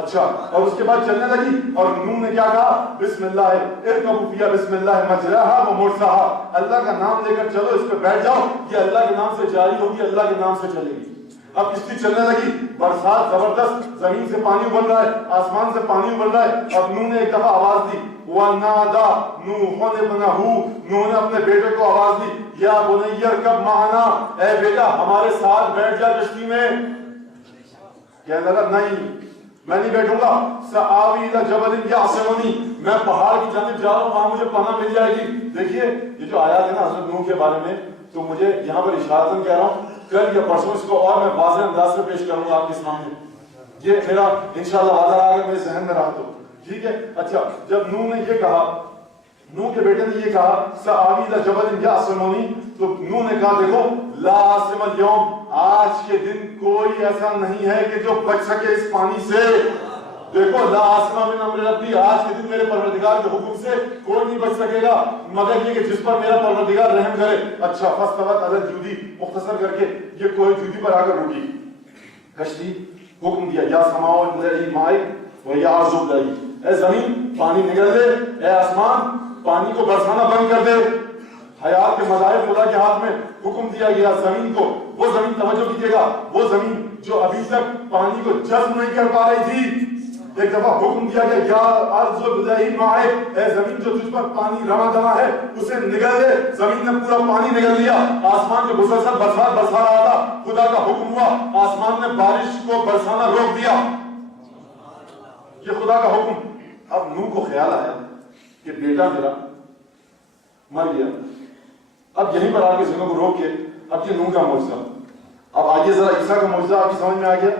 اچھا اور اس کے بعد چلنے لگی اور نوح نے کیا کہا؟ بسم اللہ ارکبوا فیہا بسم اللہ مجراہا و مرساہا، اللہ کا نام لے کر چلو، اس پہ بیٹھ جاؤ، یہ اللہ کے نام سے جاری ہوگی، اللہ کے نام سے چلے گی. اب کشتی چلنے لگی، برسات زبردست، زمین سے پانی ابل رہا ہے، آسمان سے پانی ابل رہا ہے. اب نوح نے ایک دفعہ آواز دی، وَنَادَى نُوحٌ ابْنَهُ، نوح نے اپنے بیٹے کو آواز دی، یا بنی ارکب معنا، اے بیٹا ہمارے ساتھ بیٹھ جا کشتی میں. کہنے لگا نہیں میں نہیں بیٹھوں گا. سآوی الی جبل یعصمنی، میں پہاڑ کی جانب جا رہا ہوں، وہاں مجھے پناہ مل جائے گی. دیکھیے یہ جو آیات ہے نا حضرت نوح کے بارے میں، تو مجھے یہاں پر اشارتاً کہہ رہا ہوں، کل یا پرسوں اس کو اور میں واضح انداز سے پیش کروں گا آپ کے سامنے. یہ میرا انشاءاللہ وعدہ اگر میرے ذہن میں رہا تو ٹھیک ہے. اچھا جب نوح نے یہ کہا، نوح کے بیٹے نے یہ کہا سآوی الی جبل یعصمنی، تو نوح نے کہا دیکھو لا عاصم اليوم، آج کے دن کوئی ایسا نہیں ہے کہ جو بچ سکے اس پانی سے. دیکھو لا عاصم من امر ربی، آج کے دن میرے پروردگار کے حکم سے کوئی نہیں بچ سکے گا مگر یہ کہ جس پر میرا پروردگار رحم کرے. اچھا فاستوت علی الجودی، مختصر کر کے یہ کوئی جودی پر آ کر رکی. کشتی حکم دیا یا سماء ابلعی مائک و یا ارض ابلعی، اے زمین پانی نکل دے، اے آسمان پانی کو برسانا بند کر دے. حیات کے مظاہر خدا کے ہاتھ میں. حکم دیا گیا زمین کو، وہ زمین توجہ کیجیے گا، وہ زمین جو ابھی تک پانی کو جذب نہیں کر پا رہی تھی، ایک دفعہ حکم دیا گیا یا ارض ابلعی مائک، اے زمین جو تجھ پر پانی رواں دواں ہے اسے نگل دے. زمین نے پورا پانی نگل دیا. آسمان جو مسلسل برسات برسا رہا تھا، خدا کا حکم ہوا، آسمان نے بارش کو برسانا روک دیا. یہ خدا کا حکم. اب نوح کو خیال آیا کہ بیٹا میرا مر گیا. اب یہیں پر آپ کے ذہنوں کو روک کے اب یہ نوح کا معجزہ. اب آگے ذرا عیسیٰ کا معجزہ آپ کی سمجھ میں آ گیا.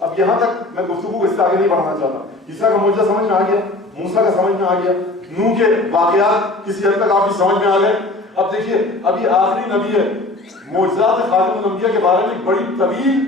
اب یہاں تک میں گفتگو کو اس سے آگے نہیں بڑھانا چاہتا. عیسیٰ کا معجزہ سمجھ میں آ گیا، موسیٰ کا سمجھ میں آ گیا، نوح کے واقعات کسی حد تک آپ کی سمجھ میں آ گئے. اب دیکھیے اب یہ آخری نبی ہے. معجزات خاتم الانبیاء کے بارے میں ایک بڑی طویل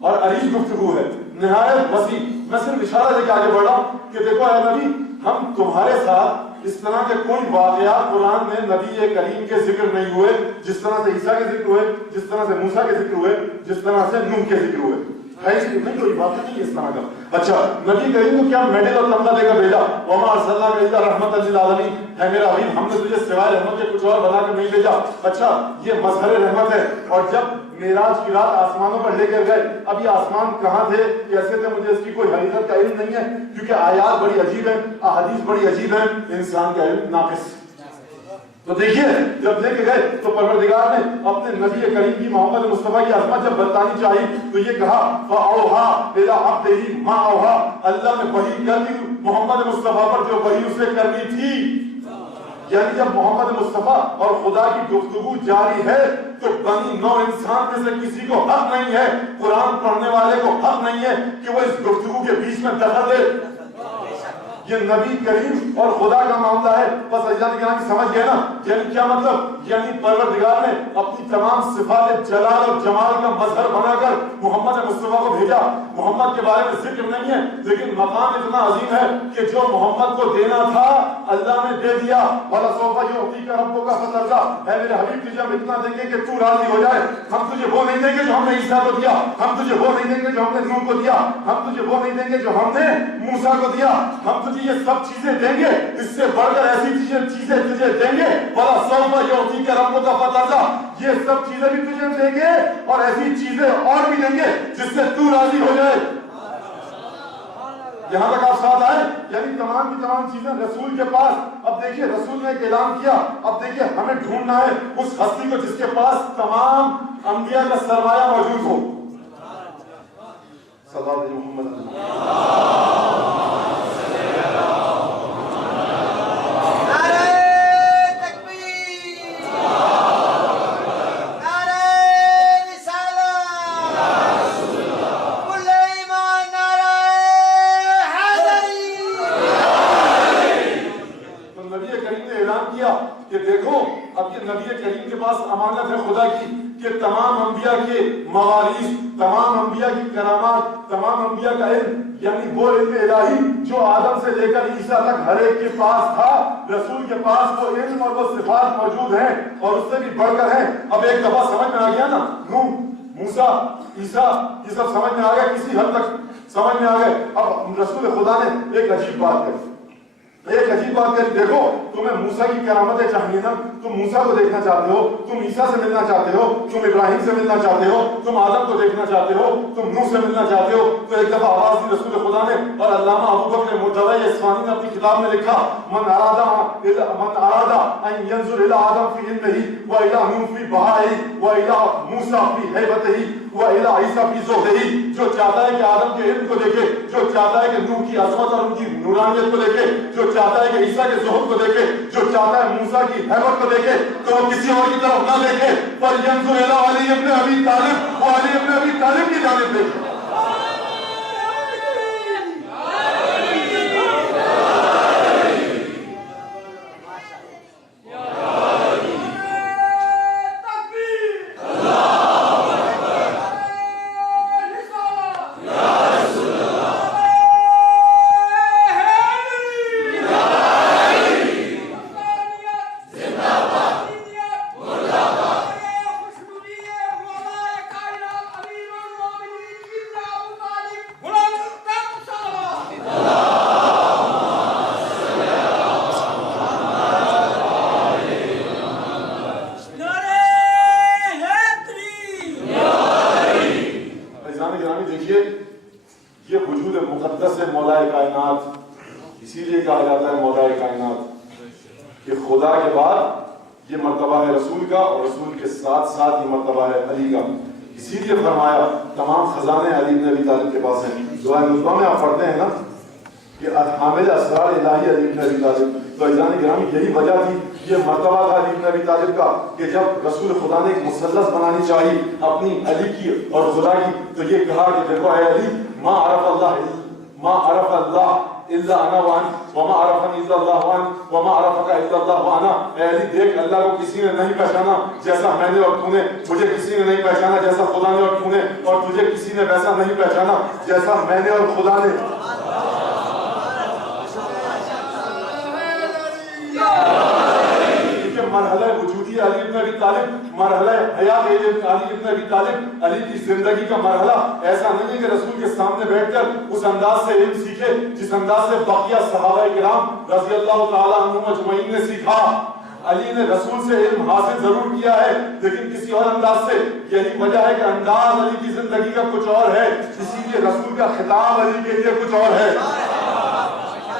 اور عریض گفتگو ہے، نہایت وسیع. میں صرف اشارہ دے کے آگے بڑھ رہا ہوں کہ دیکھو اے نبی، ہم تمہارے ساتھ اس طرح کے کوئی واقعات قرآن میں نبی کریم کے ذکر نہیں ہوئے جس طرح سے عیسیٰ کے ذکر ہوئے، جس طرح سے موسیٰ کے ذکر ہوئے، جس طرح سے نوح کے ذکر ہوئے. ہے نہیں کوئی واقعہ نہیں اس طرح کا. اچھا نبی کریم کو کیا میڈل اور تمغہ دے کر بھیجا؟ وما ارسلناک الا رحمۃ للعالمین، ہے میرا حبیب ہم نے تجھے سوائے رحمت کے کچھ اور بنا کر نہیں بھیجا. اچھا یہ مظہر رحمت ہے. اور جب معراج کی رات آسمانوں پر لے کر گئے، اب یہ آسمان کہاں تھے کیسے تھے مجھے اس کی کوئی حقیقت کا علم نہیں ہے، کیونکہ آیات بڑی عجیب ہیں، احادیث بڑی عجیب ہیں، انسان کا علم ناقص. تو دیکھیے جب لے کے گئے تو پروردگار نے اپنے نبی کریم کی محمد مصطفیٰ کی عظمت جب بتانی چاہی تو یہ کہا فَأَوْحَىٰ إِلَىٰ عَبْدِهِ مَا أَوْحَىٰ، اللہ نے وحی کر دی محمد مصطفیٰ پر جو وحی اسے کرنی تھی. یعنی جب محمد مصطفیٰ اور خدا کی گفتگو جاری ہے تو بنی نو انسان میں سے کسی کو حق نہیں ہے، قرآن پڑھنے والے کو حق نہیں ہے کہ وہ اس گفتگو کے بیچ میں دخل دے. یہ نبی کریم اور خدا کا معاملہ ہے. بس اجازت کرام کی سمجھ گئے نا؟ یعنی کیا مطلب؟ یعنی پروردگار نے اپنی تمام صفات جلال اور جمال کا مظہر بنا کر محمد مصطفیٰ کو بھیجا. محمد کے بارے میں ذکر نہیں ہے لیکن مقام اتنا عظیم ہے کہ جو محمد کو دینا تھا اللہ نے دے دیا. وَلَسَوْفَ يُعْطِيكَ رَبُّكَ فَتَرْضَىٰ، اے میرے حبیب تجھے ہم اتنا دیں گے کہ تو راضی ہو جائے. ہم تجھے وہ نہیں دیں گے جو ہم نے عیسیٰ کو دیا، ہم تجھے وہ نہیں دیں گے جو ہم نے نوح کو دیا، ہم تجھے وہ نہیں دیں گے جو ہم نے موسیٰ کو دیا، ہم تجھے تجھے یہ سب چیزیں دیں گے، اس سے بڑھ کر ایسی چیزیں تجھے دیں گے، وَلَسَوْفَ يُعْطِيكَ رَبُّكَ فَتَرْضَىٰ، یہ سب چیزیں بھی تجھے دیں گے اور ایسی چیزیں اور بھی دیں گے جس سے تو راضی ہو جائے۔ یہاں تک آپ ساتھ آئے؟ یعنی تمام کی تمام چیزیں رسول کے پاس۔ اب دیکھیے رسول نے ایک اعلان کیا، اب دیکھیے ہمیں ڈھونڈنا ہے اس ہستی کو جس کے پاس تمام انبیاء کا سرمایہ موجود ہو۔ صلی اللہ علیہ محمد کہ دیکھو اب یہ نبی کریم کے پاس امانت ہے خدا کی کہ تمام انبیاء کے مواریث، تمام انبیاء کی کرامات، تمام انبیاء کا علم، یعنی وہ علم الہی جو آدم سے لے کر عیسیٰ تک ہر ایک کے پاس تھا، رسول کے پاس وہ علم اور وہ صفات موجود ہیں اور اس سے بھی بڑھ کر ہیں۔ اب ایک دفعہ سمجھ میں آ گیا نا، نوح، موسیٰ، عیسیٰ، یہ سب سمجھ میں آ گیا، کسی حد تک سمجھ میں آ گئے۔ اب رسول خدا نے ایک عجیب بات کری، دیکھو تمہیں موسیٰ کی کرامتیں چاہیے نا، تم موسیٰ کو دیکھنا چاہتے ہو، تم عیسیٰ سے ملنا چاہتے ہو، تم ابراہیم سے ملنا چاہتے ہو، تم آدم کو دیکھنا چاہتے ہو، تم نوح سے ملنا چاہتے ہو۔ تو ایک دفعہ آواز دی رسول خدا نے، اور علامہ ابو بکر مرتضی اصفہانی نے اپنی کتاب میں لکھا، من اراد ان ينظر الى آدم في علمه والى نوح في بہائه والى موسیٰ في ہیبته والى عیسیٰ في زہده، جو چاہتا ہے کہ آدم کے علم کو دیکھے، جو چاہتا ہے کہ نوح کی عظمت اور ان کی نورانیت کو دیکھے، جو چاہتا ہے کہ عیسیٰ کے زہد کو دیکھے، جو چاہتا ہے موسیٰ کی ہیبت کو دیکھے، تو وہ کسی اور کی طرف نہ دیکھے، پر ینظر الی علی ابن ابی طالب، وہ علی ابن ابی طالب کی جانب دیکھے۔ اسی لیے کہا جاتا ہے مولا کائنات کہ خدا کے بعد یہ مرتبہ ہے رسول کا، اور رسول کے ساتھ ساتھ یہ مرتبہ ہے علی کا۔ اسی لیے فرمایا تمام خزانے علی بن ابی طالب کے پاس ہیں۔ دعائے نظمہ میں آپ پڑھتے ہیں نا کہ حامل اسرار الہی علی بن ابی طالب، تو عزیزان گرامی یہی وجہ تھی، یہ مرتبہ تھا علی بن ابی طالب کا کہ جب رسول خدا نے ایک مثلث بنانی چاہی اپنی علی کی اور خدا کی، تو یہ کہا کہ دیکھو اے علی، ما عرف اللہ الا انا وانت وما عرفني الا الله وانت وما عرفك الا الله وانا۔ اے علی دیکھ، اللہ کو کسی نے نہیں پہچانا جیسا میں نے اور تو نے، مجھے کسی نے نہیں پہچانا جیسا خدا نے اور تو نے، اور تجھے کسی نے ویسا نہیں پہچانا جیسا میں نے اور خدا نے۔ مرحلہ وجودی علی بن ابی طالب، مرحلہ حیات علی بن ابی طالب، علی کی زندگی کا مرحلہ ایسا نہیں ہے کہ رسول کے سامنے بیٹھ کر اس انداز سے علم سیکھے جس انداز سے بقیہ صحابہ کرام رضی اللہ تعالیٰ عنہم اجمعین نے سیکھا۔ علی نے رسول سے علم حاصل ضرور کیا ہے لیکن کسی اور انداز سے۔ یہی وجہ ہے کہ انداز علی کی زندگی کا کچھ اور ہے، اسی لیے رسول کا خطاب علی کے لیے کچھ اور ہے۔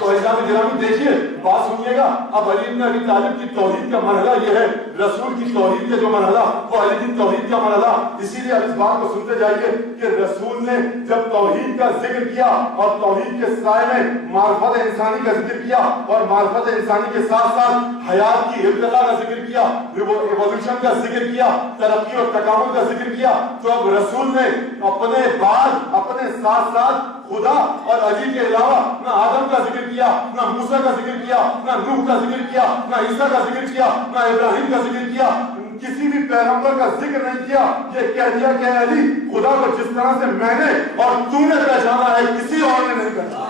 تو عزیزان گرامی دیکھیے، بات سنیے گا، اب علی بن ابی طالب کی توحید کا مرحلہ یہ ہے، رسول کی توحید کا جو مرحلہ وہ علی کی توحید کا مرحلہ۔ اسی لیے اس بات کو سنتے جائیے کہ رسول نے جب توحید کا ذکر کیا اور توحید کے سائے میں معرفت انسانی کا ذکر کیا اور معرفت انسانی کے ساتھ ساتھ حیات کی ارتقاء کا ذکر کیا، ایوولوشن کا ذکر کیا، ترقی اور تکامل کا ذکر کیا، تو اب رسول نے اپنے بعد اپنے ساتھ ساتھ خدا اور علی کے علاوہ نہ آدم کا ذکر کیا، نہ موسیٰ کا ذکر کیا، نہ نوح کا ذکر کیا، نہ عیسیٰ کا ذکر کیا، نہ ابراہیم کا ذکر کیا، کسی بھی پیغمبر کا ذکر نہیں کیا۔ یہ کہہ دیا کہ علی خدا کو جس طرح سے میں نے اور تو نے پہچانا ہے کسی اور نے نہیں پہچانا۔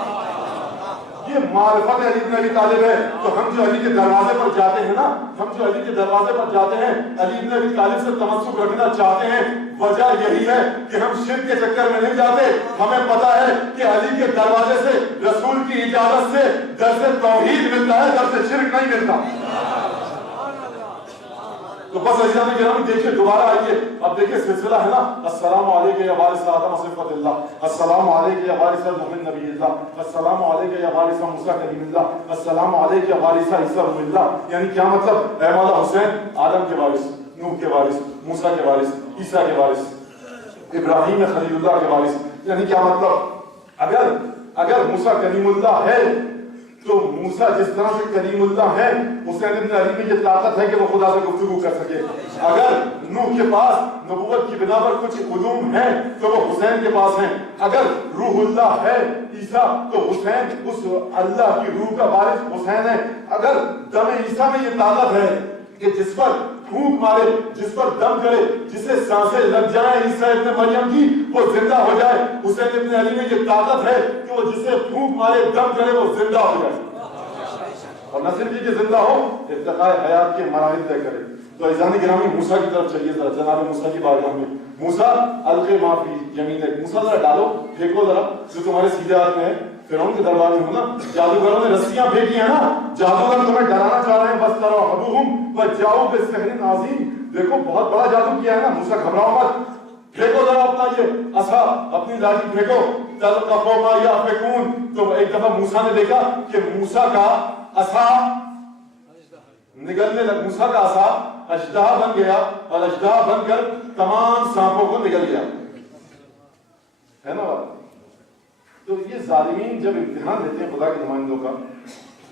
یہ معرفت علی بن ابی طالب ہے. تو ہم جو علی کے دروازے پر جاتے ہیں نا، ہم جو علی کے دروازے پر جاتے ہیں، علی بن ابی طالب سے تمسک رکھنا چاہتے ہیں، وجہ یہی ہے کہ ہم شرک کے چکر میں نہیں جاتے. ہمیں پتا ہے کہ علی کے دروازے سے رسول کی اجازت سے درس توحید ملتا ہے، درس شرک نہیں ملتا. تو بس عزیزان گرامی دیکھیے، دوبارہ آئیے. اب دیکھیے سلسلہ ہے نا، السلام علیکم یا وارث آدم صفت اللہ، السلام علیکم یا وارث محمد نبی اللہ، السلام علیکم یا وارث موسیٰ کلیم اللہ، السلام علیکم یا وارث عیسیٰ روح اللہ. یعنی کیا مطلب؟ اے مولا حسین، آدم کے وارث، نوح کے وارث، موسیٰ کے وارث، عیسیٰ کے وارث، ابراہیم خلیل اللہ کے وارث. یعنی کیا مطلب؟ اگر موسیٰ کلیم اللہ ہے تو موسیٰ جس طرح سے کلیم اللہ ہے، حسین ابن علی میں یہ طاقت ہے کہ وہ خدا سے گفتگو کر سکے. اگر نوح کے پاس نبوت کی بنا پر کچھ علوم ہیں تو وہ حسین کے پاس ہیں. اگر روح اللہ ہے عیسیٰ تو حسین اس اللہ کی روح کا وارث حسین ہے. اگر دم عیسیٰ میں یہ طاقت ہے کہ جس پر پھونک مارے، جس پر دم کرے، جسے سانسیں لگ جائیں عیسیٰ ابن مریم کی، وہ زندہ ہو جائے، حسین ابن علی میں یہ طاقت ہے کہ وہ جسے پھونک مارے، دم کرے، وہ زندہ ہو جائے. اور نہ صرف یہ کہ زندہ ہو، ارتقاء حیات کے مراحل طے کرے. تو عزیزان گرامی موسیٰ کی طرف چلیے ذرا، جناب موسیٰ کی بارگاہ میں. موسیٰ القی ما فی یمینک، موسیٰ ذرا ڈالو، پھینکو ذرا جو تمہارے سیدھے ہاتھ میں ہے. فرعون کے دربار میں ہو نا، جادوگروں نے رسیاں پھینکی ہیں نا، جادوگر تمہیں ڈرانا چاہ رہے ہیں. بس ترہبوہم وجاؤ بسحر عظیم، دیکھو بہت بڑا جادو کیا ہے نا. موسیٰ گھبراؤ مت، پھینکو ذرا اپنا یہ عصا، اپنی لاٹھی پھینکو. تلقف ما یافکون. تو ایک دفعہ موسیٰ نے دیکھا کہ موسیٰ کا عصا نگلنے لگ، موسیٰ کا عصا اژدہا بن گیا اور اژدہا بن کر تمام سانپوں کو نگل گیا ہے نا. تو یہ ظالمین جب امتحان دیتے ہیں خدا کے نمائندوں کا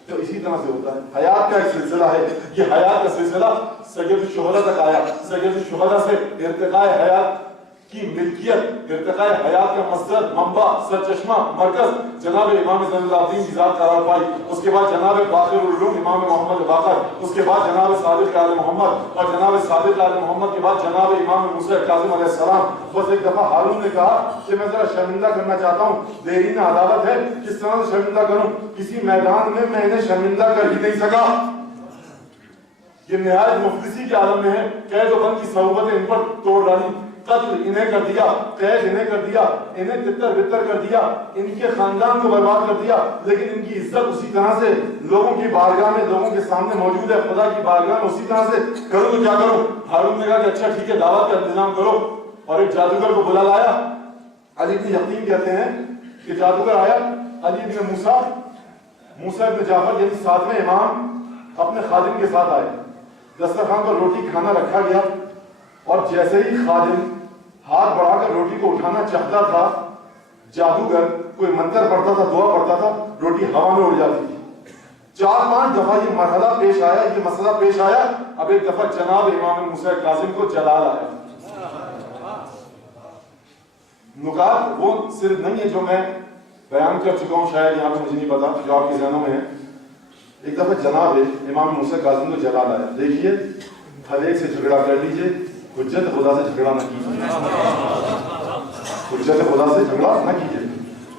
تو اسی طرح سے ہوتا ہے. حیات کا ایک سلسلہ ہے، یہ حیات کا سلسلہ سید الشہداء تک آیا. سید الشہداء سے ارتقاء حیات کی ملکیت، ارتقاء حیات کا مصدر، منبع، سرچشمہ، مرکز جناب امام زین العابدین کی ذات قرار پائی. اس کے بعد جناب باقر العلوم امام محمد باقر، اس کے بعد جناب صادق آل محمد، اور جناب صادق آل محمد کے بعد جناب امام موسیٰ کاظم علیہ السلام. بس ایک دفعہ ہارون نے کہا کہ میں ذرا شرمندہ کرنا چاہتا ہوں، دیری میں عدالت ہے، کس طرح سے شرمندہ کروں؟ کسی میدان میں میں انہیں شرمندہ کر ہی نہیں سکا. یہ نہایت مفلسی کے عالم میں ہے. قید و بند کی صحبتیں ان پر توڑ ڈالی، قتل انہیں کر دیا، قید انہیں کر دیا، انہیں تتر بتر کر دیا، ان کے خاندان کو برباد کر دیا. لیکن ان کی عزت اسی طرح سے لوگوں کی بارگاہ میں، لوگوں کے سامنے موجود ہے. خدا کی بارگاہ میں اسی طرح سے کروں تو کیا کروں؟ ہارون نے کہا کہ اچھا ٹھیک ہے، دعوت کا انتظام کرو. اور ایک جادوگر کو بلا لایا. علی بن یقین کہتے ہیں کہ جادوگر آیا، علی بن موسیٰ ابن جعفر یعنی ساتویں امام اپنے خادم کے ساتھ آئے. دسترخوان پر روٹی کھانا رکھا گیا اور جیسے ہی خادم ہاتھ بڑھا کر روٹی کو اٹھانا چاہتا تھا، جادوگر کوئی منتر پڑھتا تھا، دعا پڑھتا تھا، روٹی ہوا میں اڑ جاتی تھی. 4-5 دفعہ یہ مرحلہ پیش آیا، یہ مسئلہ پیش آیا. اب ایک دفعہ جناب امام موسیٰ کاظم کو جلال آیا. نکات وہ صرف نہیں ہے جو میں بیان کر چکا ہوں، شاید یہاں پہ مجھے نہیں پتا، جو آپ کے ذہنوں میں ہے. ایک دفعہ جناب امام موسیٰ کاظم کو جلال آیا. دیکھیے، ہر ایک سے جھگڑا کر لیجئے، حجت خدا سے جھگڑا نہ کیجیے. حجت خدا سے جھگڑا نہ کیجیے.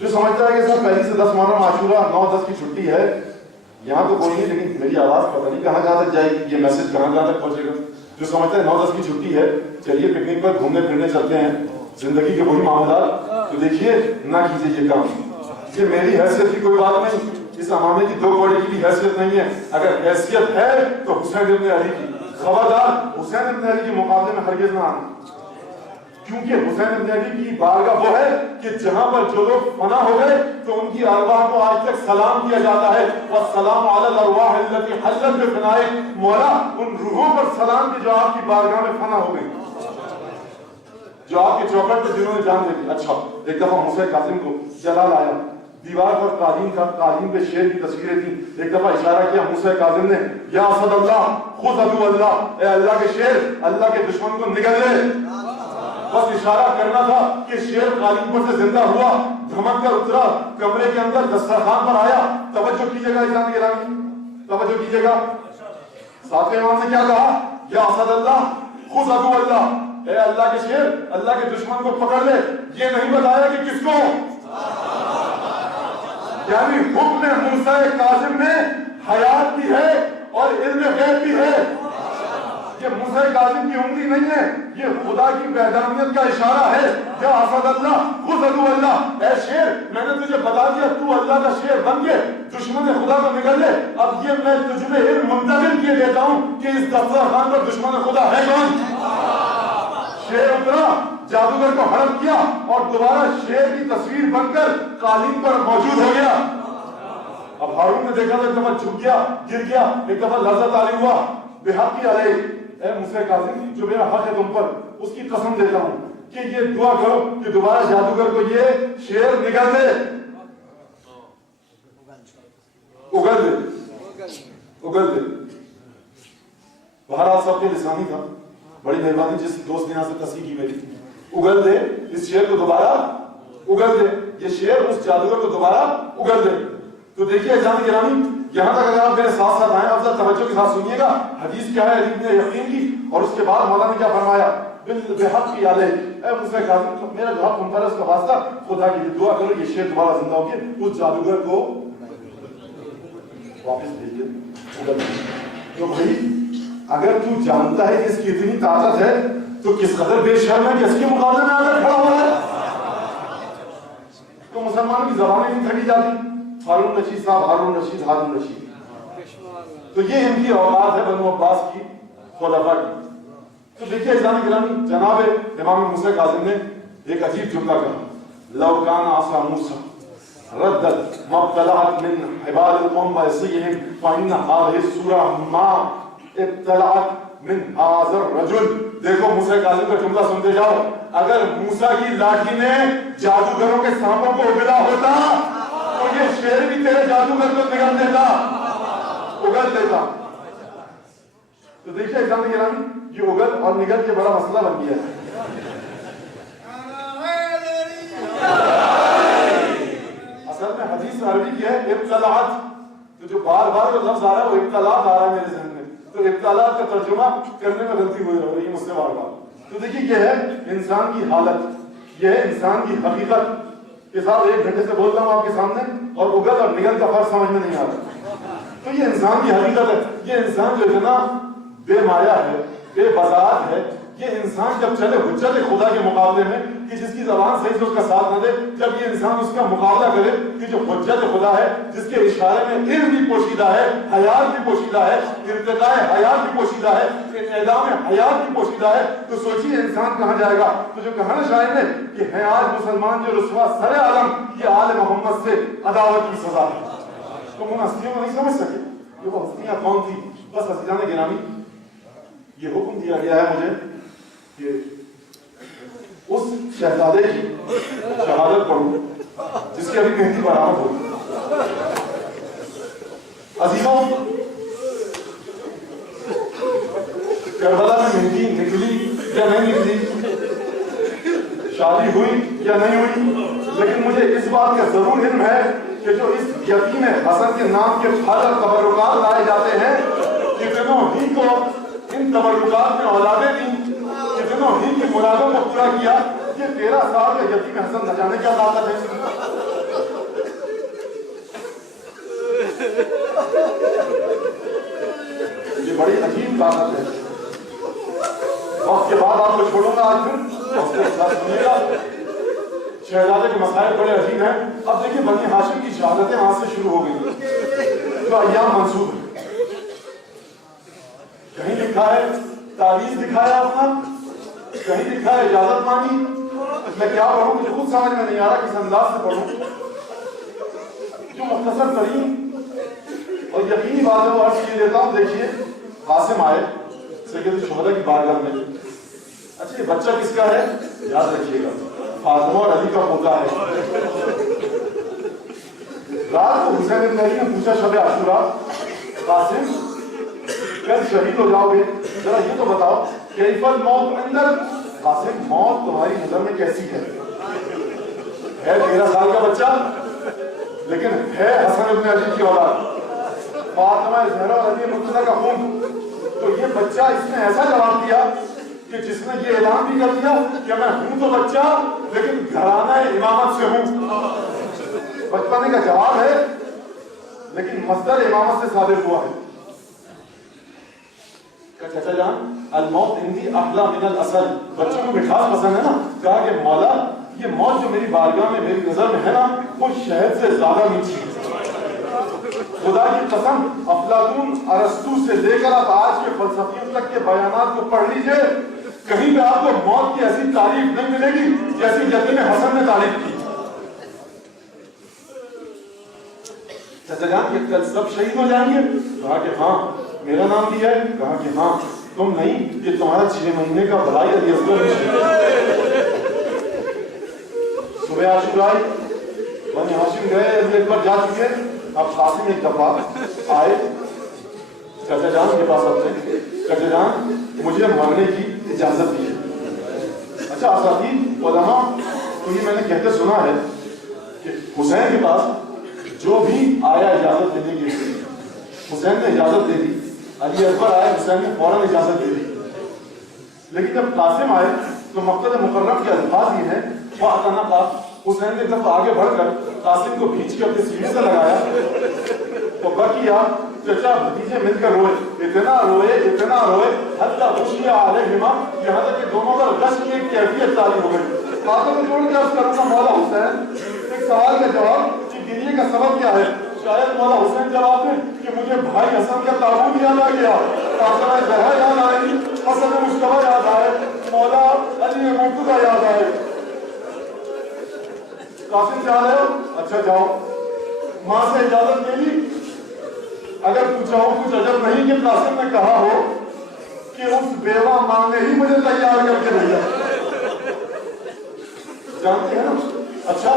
جو سمجھتا ہے کہ صاحب پہلی سے 10 محرم عاشورہ 9-10 کی چھٹی ہے، یہاں تو کوئی نہیں، لیکن میری آواز پتہ نہیں کہاں تک جائے گی، یہ میسج کہاں تک پہنچے گا. جو سمجھتا ہے 9-10 کی چھٹی ہے، چلیے پکنک پر گھومنے پھرنے چلتے ہیں، زندگی کے وہی معاملات. تو دیکھیے نہ کیجیے یہ کام. یہ میری حیثیت کی کوئی بات نہیں، اس امامے کی 2 کوڑے کی بھی حیثیت نہیں ہے. اگر حیثیت ہے تو حسین ابن علی کی. خبردار حسین ابن علی کے مقابلے میں ہرگز نہ آنا، کیونکہ حسین ابن علی کی بارگاہ وہ ہے کہ جہاں پر جو لوگ فنا ہو گئے تو ان کی ارواح کو آج تک سلام کیا جاتا ہے. والسلام علی الارواح التي حلت بفنائک. مولا ان روحوں پر سلام کی جو آپ کی بارگاہ میں فنا ہو گئی، جو آپ کے چوکٹ پہ جنہوں نے جان دے دی. اچھا، ایک دفعہ موسیٰ کاظم کو جلال آیا. دیوار پر قالین پہ شیر کی تصویریں تھیں. ایک دفعہ اشارہ کیا موسیٰ کاظم نے، یا اسد اللہ خذ عدو اللہ، اے اللہ کے شیر، اللہ کے دشمن کو نگل لے. بس اشارہ کرنا تھا کہ شیر قالین پر سے زندہ ہوا، دھمک کر اترا کمرے کے اندر، دسترخوان پر آیا. توجہ کیجیے گا اسلام کے گرامی، توجہ کیجیے گا. ساتویں امام نے کیا کہا؟ یا اسد اللہ خذ عدو اللہ، اے اللہ کے شیر، اللہ کے دشمن کو پکڑ لے. یہ نہیں بتایا کہ کس کو. یعنی حکم موسیٰ کاظم میں حیات بھی ہے اور علم غیب بھی ہے. یہ موسیٰ کاظم کی عمری نہیں ہے, یہ خدا کی وحدانیت کا اشارہ ہے. یا اسد اللہ خذ عدو اللہ, اے شیر میں نے تجھے بتا دیا تو اللہ کا شیر بن کے دشمن خدا کو نکل لے. اب یہ میں تجھ میں علم منتقل کیے دیتا ہوں کہ اس دسترخوان پر دشمن خدا ہے کون. شیر اترا, جادوگر کو حرم کیا اور دوبارہ شیر کی تصویر بن کر قالین پر موجود ہو گیا. اب ہارون نے دیکھا تو ایک دفعہ جھک گیا, گر گیا, ایک دفعہ لرزہ طاری ہوا. بحق علیہ, اے موسیٰ کاظم جو میرا حق ہے تم پر, اس کی قسم دیتا ہوں کہ یہ دعا کرو کہ دوبارہ جادوگر کو یہ شیر نگل دے, اگل دے, اگل دے. بہرحال سب کے لسانی تھا, بڑی مہربانی جس دوست نے یہاں سے تصحیح کی میری. اگل دے اس شیر کو دوبارہ, اگل دے یہ شیر اس جادوگر کو دوبارہ اگل دے. تو دیکھیے جان گرامی, یہاں تک اگر آپ میرے ساتھ ساتھ آئیں, افضل توجہ کے ساتھ سنیے گا حدیث کیا ہے ابن یقین کی, اور اس کے بعد مولا نے کیا فرمایا. بحق علیہ, اے موسیٰ کاظم میرا جو حق تم پر ہے اس کا واسطہ خدا کی دعا کرو یہ شیر دوبارہ زندہ ہو کے اس جادوگر کو واپس بھیجیے. تو بھائی اگر تو جانتا ہے کہ اس کی اتنی طاقت ہے تو کس قدر بے شرم ہے کہ اس کے مقابلے میں اگر کھڑا ہوا ہے. تو مسلمانوں کی زبانیں نہیں تھکی جاتی. ہارون رشید صاحب, ہارون رشید, ہارون رشید. تو یہ ان کی اولاد ہے بنو عباس کی, خلفاء کی. تو دیکھیے اسلامی گرامی, جناب امام موسیٰ کاظم نے ایک عجیب جملہ کہا, لو کان عصا موسیٰ ردت ما ابتلعت من حبال القوم وعصیہم فإن هذه السورة ما ابتلعت من هذا الرجل. دیکھو موسیٰ کاظم کا جملہ سنتے جاؤ, اگر موسیٰ کی لاٹھی نے جادوگروں کے سانپوں کو اگلا ہوتا تو یہ شیر بھی تیرے جادوگر کو نگل دیتا, اگل دیتا. تو دیکھیں اسلامی گرامی, یہ اگل اور نگل کے بڑا مسئلہ بن گیا ہے. اصل میں حدیث عربی کی ہے ابتلاعت, تو جو بار بار جو لفظ آ رہا ہے وہ ابتلاعت آ رہا ہے میرے ذہن میں, تو ابتلاعت کا ترجمہ کرنے میں غلطی ہوئی رہی ہے مجھ سے بار بار. تو دیکھیے یہ ہے انسان کی حالت, یہ ہے انسان کی حقیقت. کہ صاحب 1 گھنٹے سے بولتا ہوں آپ کے سامنے اور اگل اور نگل کا فرق سمجھ میں نہیں آ رہا. تو یہ انسان کی حقیقت ہے. یہ انسان جو اتنا بے مایا ہے, بے بذات ہے, یہ انسان جب چلے حجت خدا کے مقابلے میں کہ جس کی زبان صحیح سے اس کا ساتھ نہ دے, جب یہ انسان اس کا مقابلہ کرے کہ جو حجت خدا ہے جس کے اشارے میں علم بھی پوشیدہ ہے, حیات بھی پوشیدہ ہے, ارتقاء حیات بھی پوشیدہ ہے, اعلام حیات بھی پوشیدہ ہے, تو سوچیے انسان کہاں جائے گا. تو جو کہا نا شاعر نے کہ ہے آج مسلمان جو رسوا سر عالم, یہ آل محمد سے عداوت کی سزا ہے. تو ان ہستیوں کو نہیں سمجھ سکے کہ وہ ہستیاں کون تھی. بس عزیزان گرامی, یہ حکم دیا گیا ہے مجھے کہ اس شہزادے کی شہادت پڑھوں جس کی ابھی مہندی برآمد ہو. عزیزوں, کربلا میں مہندی نکلی یا نہیں نکلی, شادی ہوئی یا نہیں ہوئی, لیکن مجھے اس بات کا ضرور علم ہے کہ جو اس یتیم حسن کے نام کے پھل اور تبرکات لائے جاتے ہیں, کتنوں ہی کو ان تبرکات میں اولادیں دیں, کتنوں ہی کی مرادوں کو پورا کیا. یہ 13 سال کا یتیم حسن نہ جانے کیا طاقت ہے. یہ بڑی عجیب طاقت ہے. وقت کے بعد آپ کو چھوڑوں گا آج پھر وقت کے ساتھ سنیے گا. شہزادے کے مسائل بڑے عجیب ہیں. اب دیکھیے بنی ہاشم کی شہادتیں وہاں سے شروع ہو گئی جو ایام منسوخ ہے. کہیں لکھا ہے تعویذ دکھایا اپنا, کہیں لکھا ہے اجازت مانی. میں کیا پڑھوں, مجھے خود سمجھ میں نہیں آ رہا کس انداز سے پڑھوں. جو مختصر ترین اور یقینی بات ہے وہ عرض کیے دیتا ہوں. دیکھیے قاسم آئے سید الشہداء کی بارگاہ میں. اچھا یہ بچہ کس کا ہے یاد رکھیے گا, فاطمہ اور علی کا پوتا ہے. رات کو حسین بن علی نے پوچھا شب عاشورہ, قاسم کل شہید ہو جاؤ گے, ذرا یہ تو بتاؤ کیف الموت اندر. قاسم موت تمہاری نظر میں کیسی ہے؟ 13 سال کا بچہ لیکن ہے حسن ابن علی کی اولاد, فاطمہ زہرا اور علی مرتضیٰ کا خون. تو یہ بچہ اس نے ایسا جواب دیا کہ جس نے یہ اعلان بھی کر دیا کہ میں ہوں تو بچہ لیکن گھرانہ امامت سے ہوں. بچپنے کا جواب ہے لیکن مصدر امامت سے صادر ہوا ہے. چچا جان الموت عندی احلی من العسل. بچوں کو مٹھاس پسند ہے نا. کہا کہ مولا یہ موت جو میری بارگاہ میں میری نظر میں ہے نا وہ شہد سے زیادہ میٹھی ہے. خدا کی قسم افلاطون ارسطو سے لے کر آپ آج کے فلسفیوں تک کے بیانات کو پڑھ لیجئے, کہیں پہ آپ کو موت کی ایسی تعریف نہیں ملے گی جیسی یتیم حسن نے تعریف کی. چچا جان کہ کل سب شہید ہو جائیں گے؟ کہا کہ ہاں. میرا نام بھی ہے؟ کہا کہ ہاں. تم نہیں, یہ تمہارا 6 مہینے کا بھلائی علی اصغر ہے. صبح عاشور آئی, بنی ہاشم گئے علی اکبر جا چکے. اب قاسم ایک دفعہ آئے چچا جان کے پاس آتے, چچا جان مجھے مرنے کی اجازت دی. اچھا اساتید علماء تو یہ میں نے کہتے سنا ہے کہ حسین کے پاس جو بھی آیا اجازت دینے کے لیے, حسین نے اجازت دے دی. علی اکبر آئے, حسین نے فوراً اجازت دے دی. لیکن جب قاسم آئے تو مقصد مکرم کے الفاظ یہ ہیں وَأَتَنَا قَاسم. حسین نے ایک دفعہ آگے بڑھ کر قاسم کو کھینچ کے اپنے سینے سے لگایا تو بقیہ چچا بھتیجے مل کر روئے, اتنا روئے حتیٰ خشیہ علیہما, یہاں تک کہ دونوں پر رشک کی ایک کیفیت تعلیم ہو گئی. قاسم کو جوڑ کے عرض کروں گا مولا حسین ایک سوال کا جواب کہ گریے کا سبب کیا ہے؟ شاید مولا حسین جواب دیں کہ مجھے بھائی حسن کا تعاون یاد آ گیا, فاطمہ زہرا یاد آئی, حسن مصطفیٰ یاد آئے, مولا علی مرتضیٰ یاد آئے. قاسم جا رہے ہو؟ اچھا جاؤ. ماں سے اجازت لے لی. اگر پوچھا ہو کچھ عجب نہیں کہ قاسم نے کہا ہو کہ اس بیوہ ماں نے ہی مجھے تیار کر کے بھیجا. جانتے ہیں نا. اچھا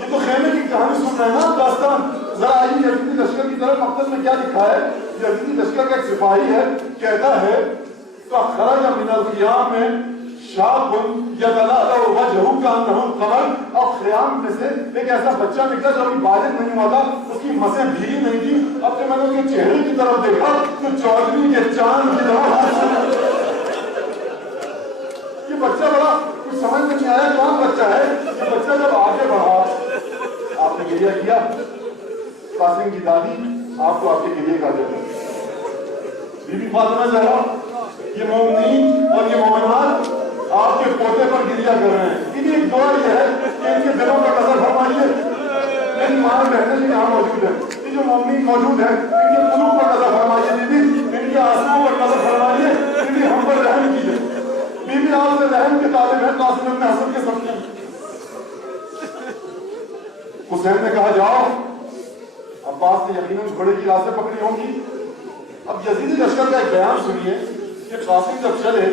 یہ تو خیمے کی کہانی سن رہے ہیں نا داستان. ذرا آئیے یزیدی لشکر کی طرف. مقصد میں کیا لکھا ہے؟ یزیدی لشکر کا ایک سپاہی ہے, کہتا ہے فخرج من الخیام میں شاب یتلألأ وجهه كأنه القمر. اب خیام میں سے ایک ایسا بچہ نکلا جو ابھی بالغ نہیں ہوا تھا, اس کی مسیں بھیگی نہیں تھی. اب جب میں نے اس کے چہرے کی طرف دیکھا تو چودھری کے چاند کی طرح. یہ بچہ بڑا کچھ سمجھ میں نہیں آیا کون بچہ ہے. یہ بچہ جب آگے بڑھا آپ نے گریہ کیا. قاسم کی دادی آپ کو آپ کے گریہ کا دیتا. بی بی فاطمہ زہرا یہ مومنین اور یہ مومنات آپ کے پوتے پر گریہ کر رہے ہیں. ان کی ایک دعا یہ ہے کہ ان کے دلوں کا قدر فرمائیے. میری ماں بہنیں بھی یہاں موجود ہیں, یہ جو مومنین موجود ہیں ان کے قلوب پر قدر فرمائیے. بی بی ان کے آنسوؤں پر قدر فرمائیے. بی بی ہم پر رحم کیجیے. بی بی آپ سے رحم کے طالب ہیں قاسم ابن حسن کے سمجھیں. حسین نے کہا جاؤ. عباس نے یقیناً گھوڑے کی راستے پکڑی ہوں گی. اب یزیدی لشکر کا ایک بیان سنیے کہ قاسم جب چلے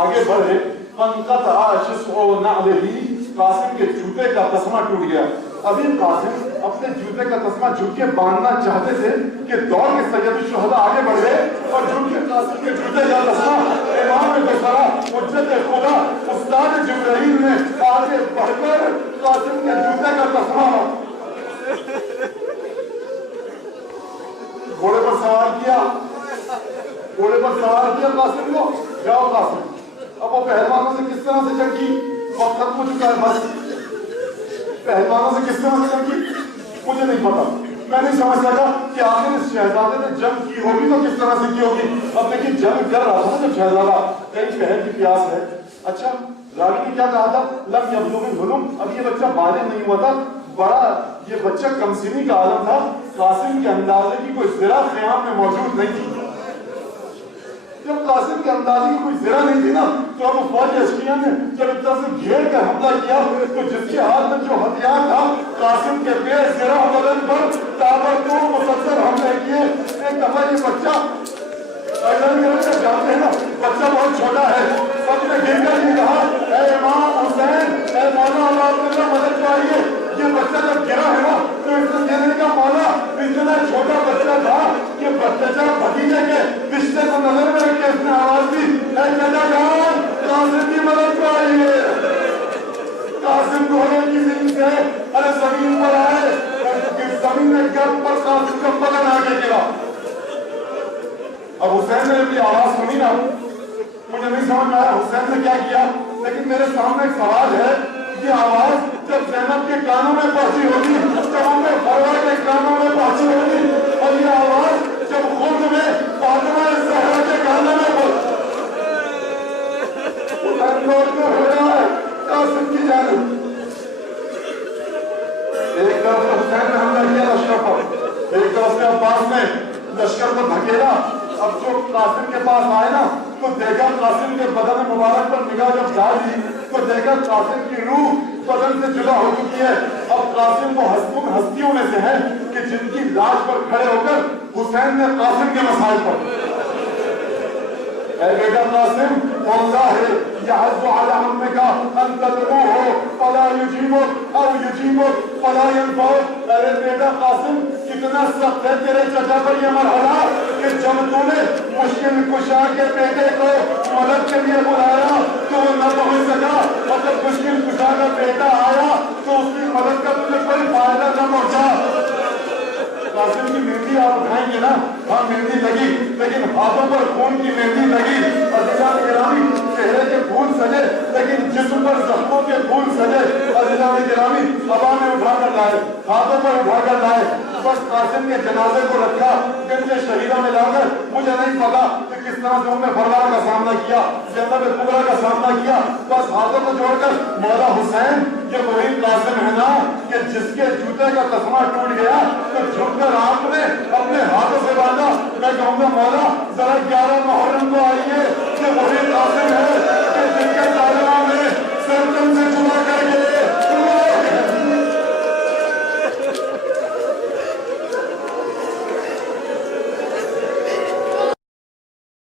آگے بڑھے فانقطع شسع نعلہ, قاسم کے جوتے کا تسمہ ٹوٹ گیا. ابھی قاسم اپنے جوتے کا تسمہ جھک کے باندھنا چاہتے تھے کہ دوڑ کے سید الشہداء آگے بڑھ گئے اور جھک کے قاسم کے جوتے کا تسمہ امام بشرا حجت خدا استاد جبرائیل نے آگے بڑھ کر قاسم کے جوتے کا تسمہ گھوڑے پر سوار کیا. گھوڑے پر سوار کیا قاسم کو. جاؤ قاسم. اب وہ پہلوانوں سے کس طرح سے جنگ کی؟ وقت ختم ہو چکا ہے بس. پہلوانوں سے کس طرح سے جنگ کی مجھے نہیں پتا. میں نہیں سمجھ سکا کہ آخر اس شہزادے نے جنگ کی ہوگی تو کس طرح سے کی ہوگی. اب دیکھیے جنگ کر رہا تھا جب شہزادہ کئی پہر کی پیاس ہے. اچھا راوی نے کیا کہا تھا؟ لم یبلغ الحلم. اب یہ بچہ بالغ نہیں ہوا تھا, بڑا یہ بچہ کمسنی کا عالم تھا. قاسم کے اندازے کی کوئی ذرا خیام میں موجود نہیں تھی. جب قاسم کے اندازے کی کوئی ذرا نہیں تھی نا تو اب فوج اشکیاں نے جب ایک طرح سے گھیر کر حملہ کیا تو جس کے ہاتھ میں جو ہتھیار تھا قاسم کے بے ذرا بدن پر تابڑتوڑ مسلسل حملے کیے. ایک دفعہ یہ بچہ جانتے ہیں نا بچہ بہت چھوٹا ہے. سب نے گر کر یہ کہا اے امام حسین اے مولا اللہ مدد چاہیے. یہ بچہ جب گرا ہے نا تو اس نے کہنے کا مولا اتنا چھوٹا بچہ تھا کہ بچہ بھتیجے کے رشتے کو نظر میں رکھ کے اس نے آواز دی اے چچا جان قاسم کی مدد چاہیے. قاسم گھوڑے کی زمین سے ارے زمین پر آئے, زمین میں گر پر قاسم کا بدن آگے گرا. اب حسین نے اپنی آواز سنی نا, مجھے نہیں سمجھ میں آیا حسین نے کیا کیا, لیکن میرے سامنے ایک سوال ہے. یہ آواز جب زینب کے کانوں میں پہنچی ہوگی، جب ام فروا کے کانوں میں پہنچی ہوگی، اور یہ آواز جب خود میں فاطمہ زہرا کے کانوں میں پہنچی، ہو رہا ہے قاسم کی جانب۔ ایک طرف حسین نے حملہ کیا لشکر پر، ایک طرف سے عباس نے لشکر کو دھکیلا۔ اب جو قاسم کے پاس آئے نا تو دیکھا قاسم کے بدن مبارک پر نگاہ جب ڈالی تو دیکھا قاسم کی روح بدن سے جدا ہو چکی ہے۔ اب قاسم وہ ہستیوں میں سے ہے کہ جن کی لاش پر کھڑے ہو کر حسین نے قاسم کے مسائل پر، اے بیٹا قاسم، واللہ یعز علی عمک ان تدعوہ فلا یجیبک او یجیبک فلا ینفعک۔ ارے بیٹا قاسم، کتنا سخت ہے تیرے چچا پر یہ مرحلہ کہ جب تو نے مشکل کشا کے بیٹے کو مدد کے لیے بلایا تو وہ نہ پہنچ سکا، اور جب مشکل کشا کا بیٹا آیا تو اس کی مدد کا تجھے کوئی فائدہ نہ پہنچا۔ قاسم کی مہندی آپ اٹھائیں گے نا، ہاں مہندی لگی، لیکن ہاتھوں پر خون کی مہندی لگی، عزیزان گرامی چہرے کے پھول سجے لیکن جسم پر زخموں کے پھول سجے۔ عزیزان گرامی ہوا میں اٹھا کر لائے، ہاتھوں پر اٹھا کر لائے، بس قاسم کے جنازے کو رکھا گنج شہیدہ میں لا کر۔ مجھے نہیں پتا کہ کس طرح سے انہوں نے فرمان کا سامنا کیا، زینب کبریٰ کا سامنا کیا، بس ہاتھوں کو جوڑ کر مولا حسین یہ وہی قاسم ہے نا کہ جس کے جوتے کا تسمہ ٹوٹ گیا تو جھک کر آپ نے اپنے ہاتھوں سے باندھا۔ میں کہوں گا مولا ذرا 11 محرم کو آئیے، یہ وہی قاسم ہے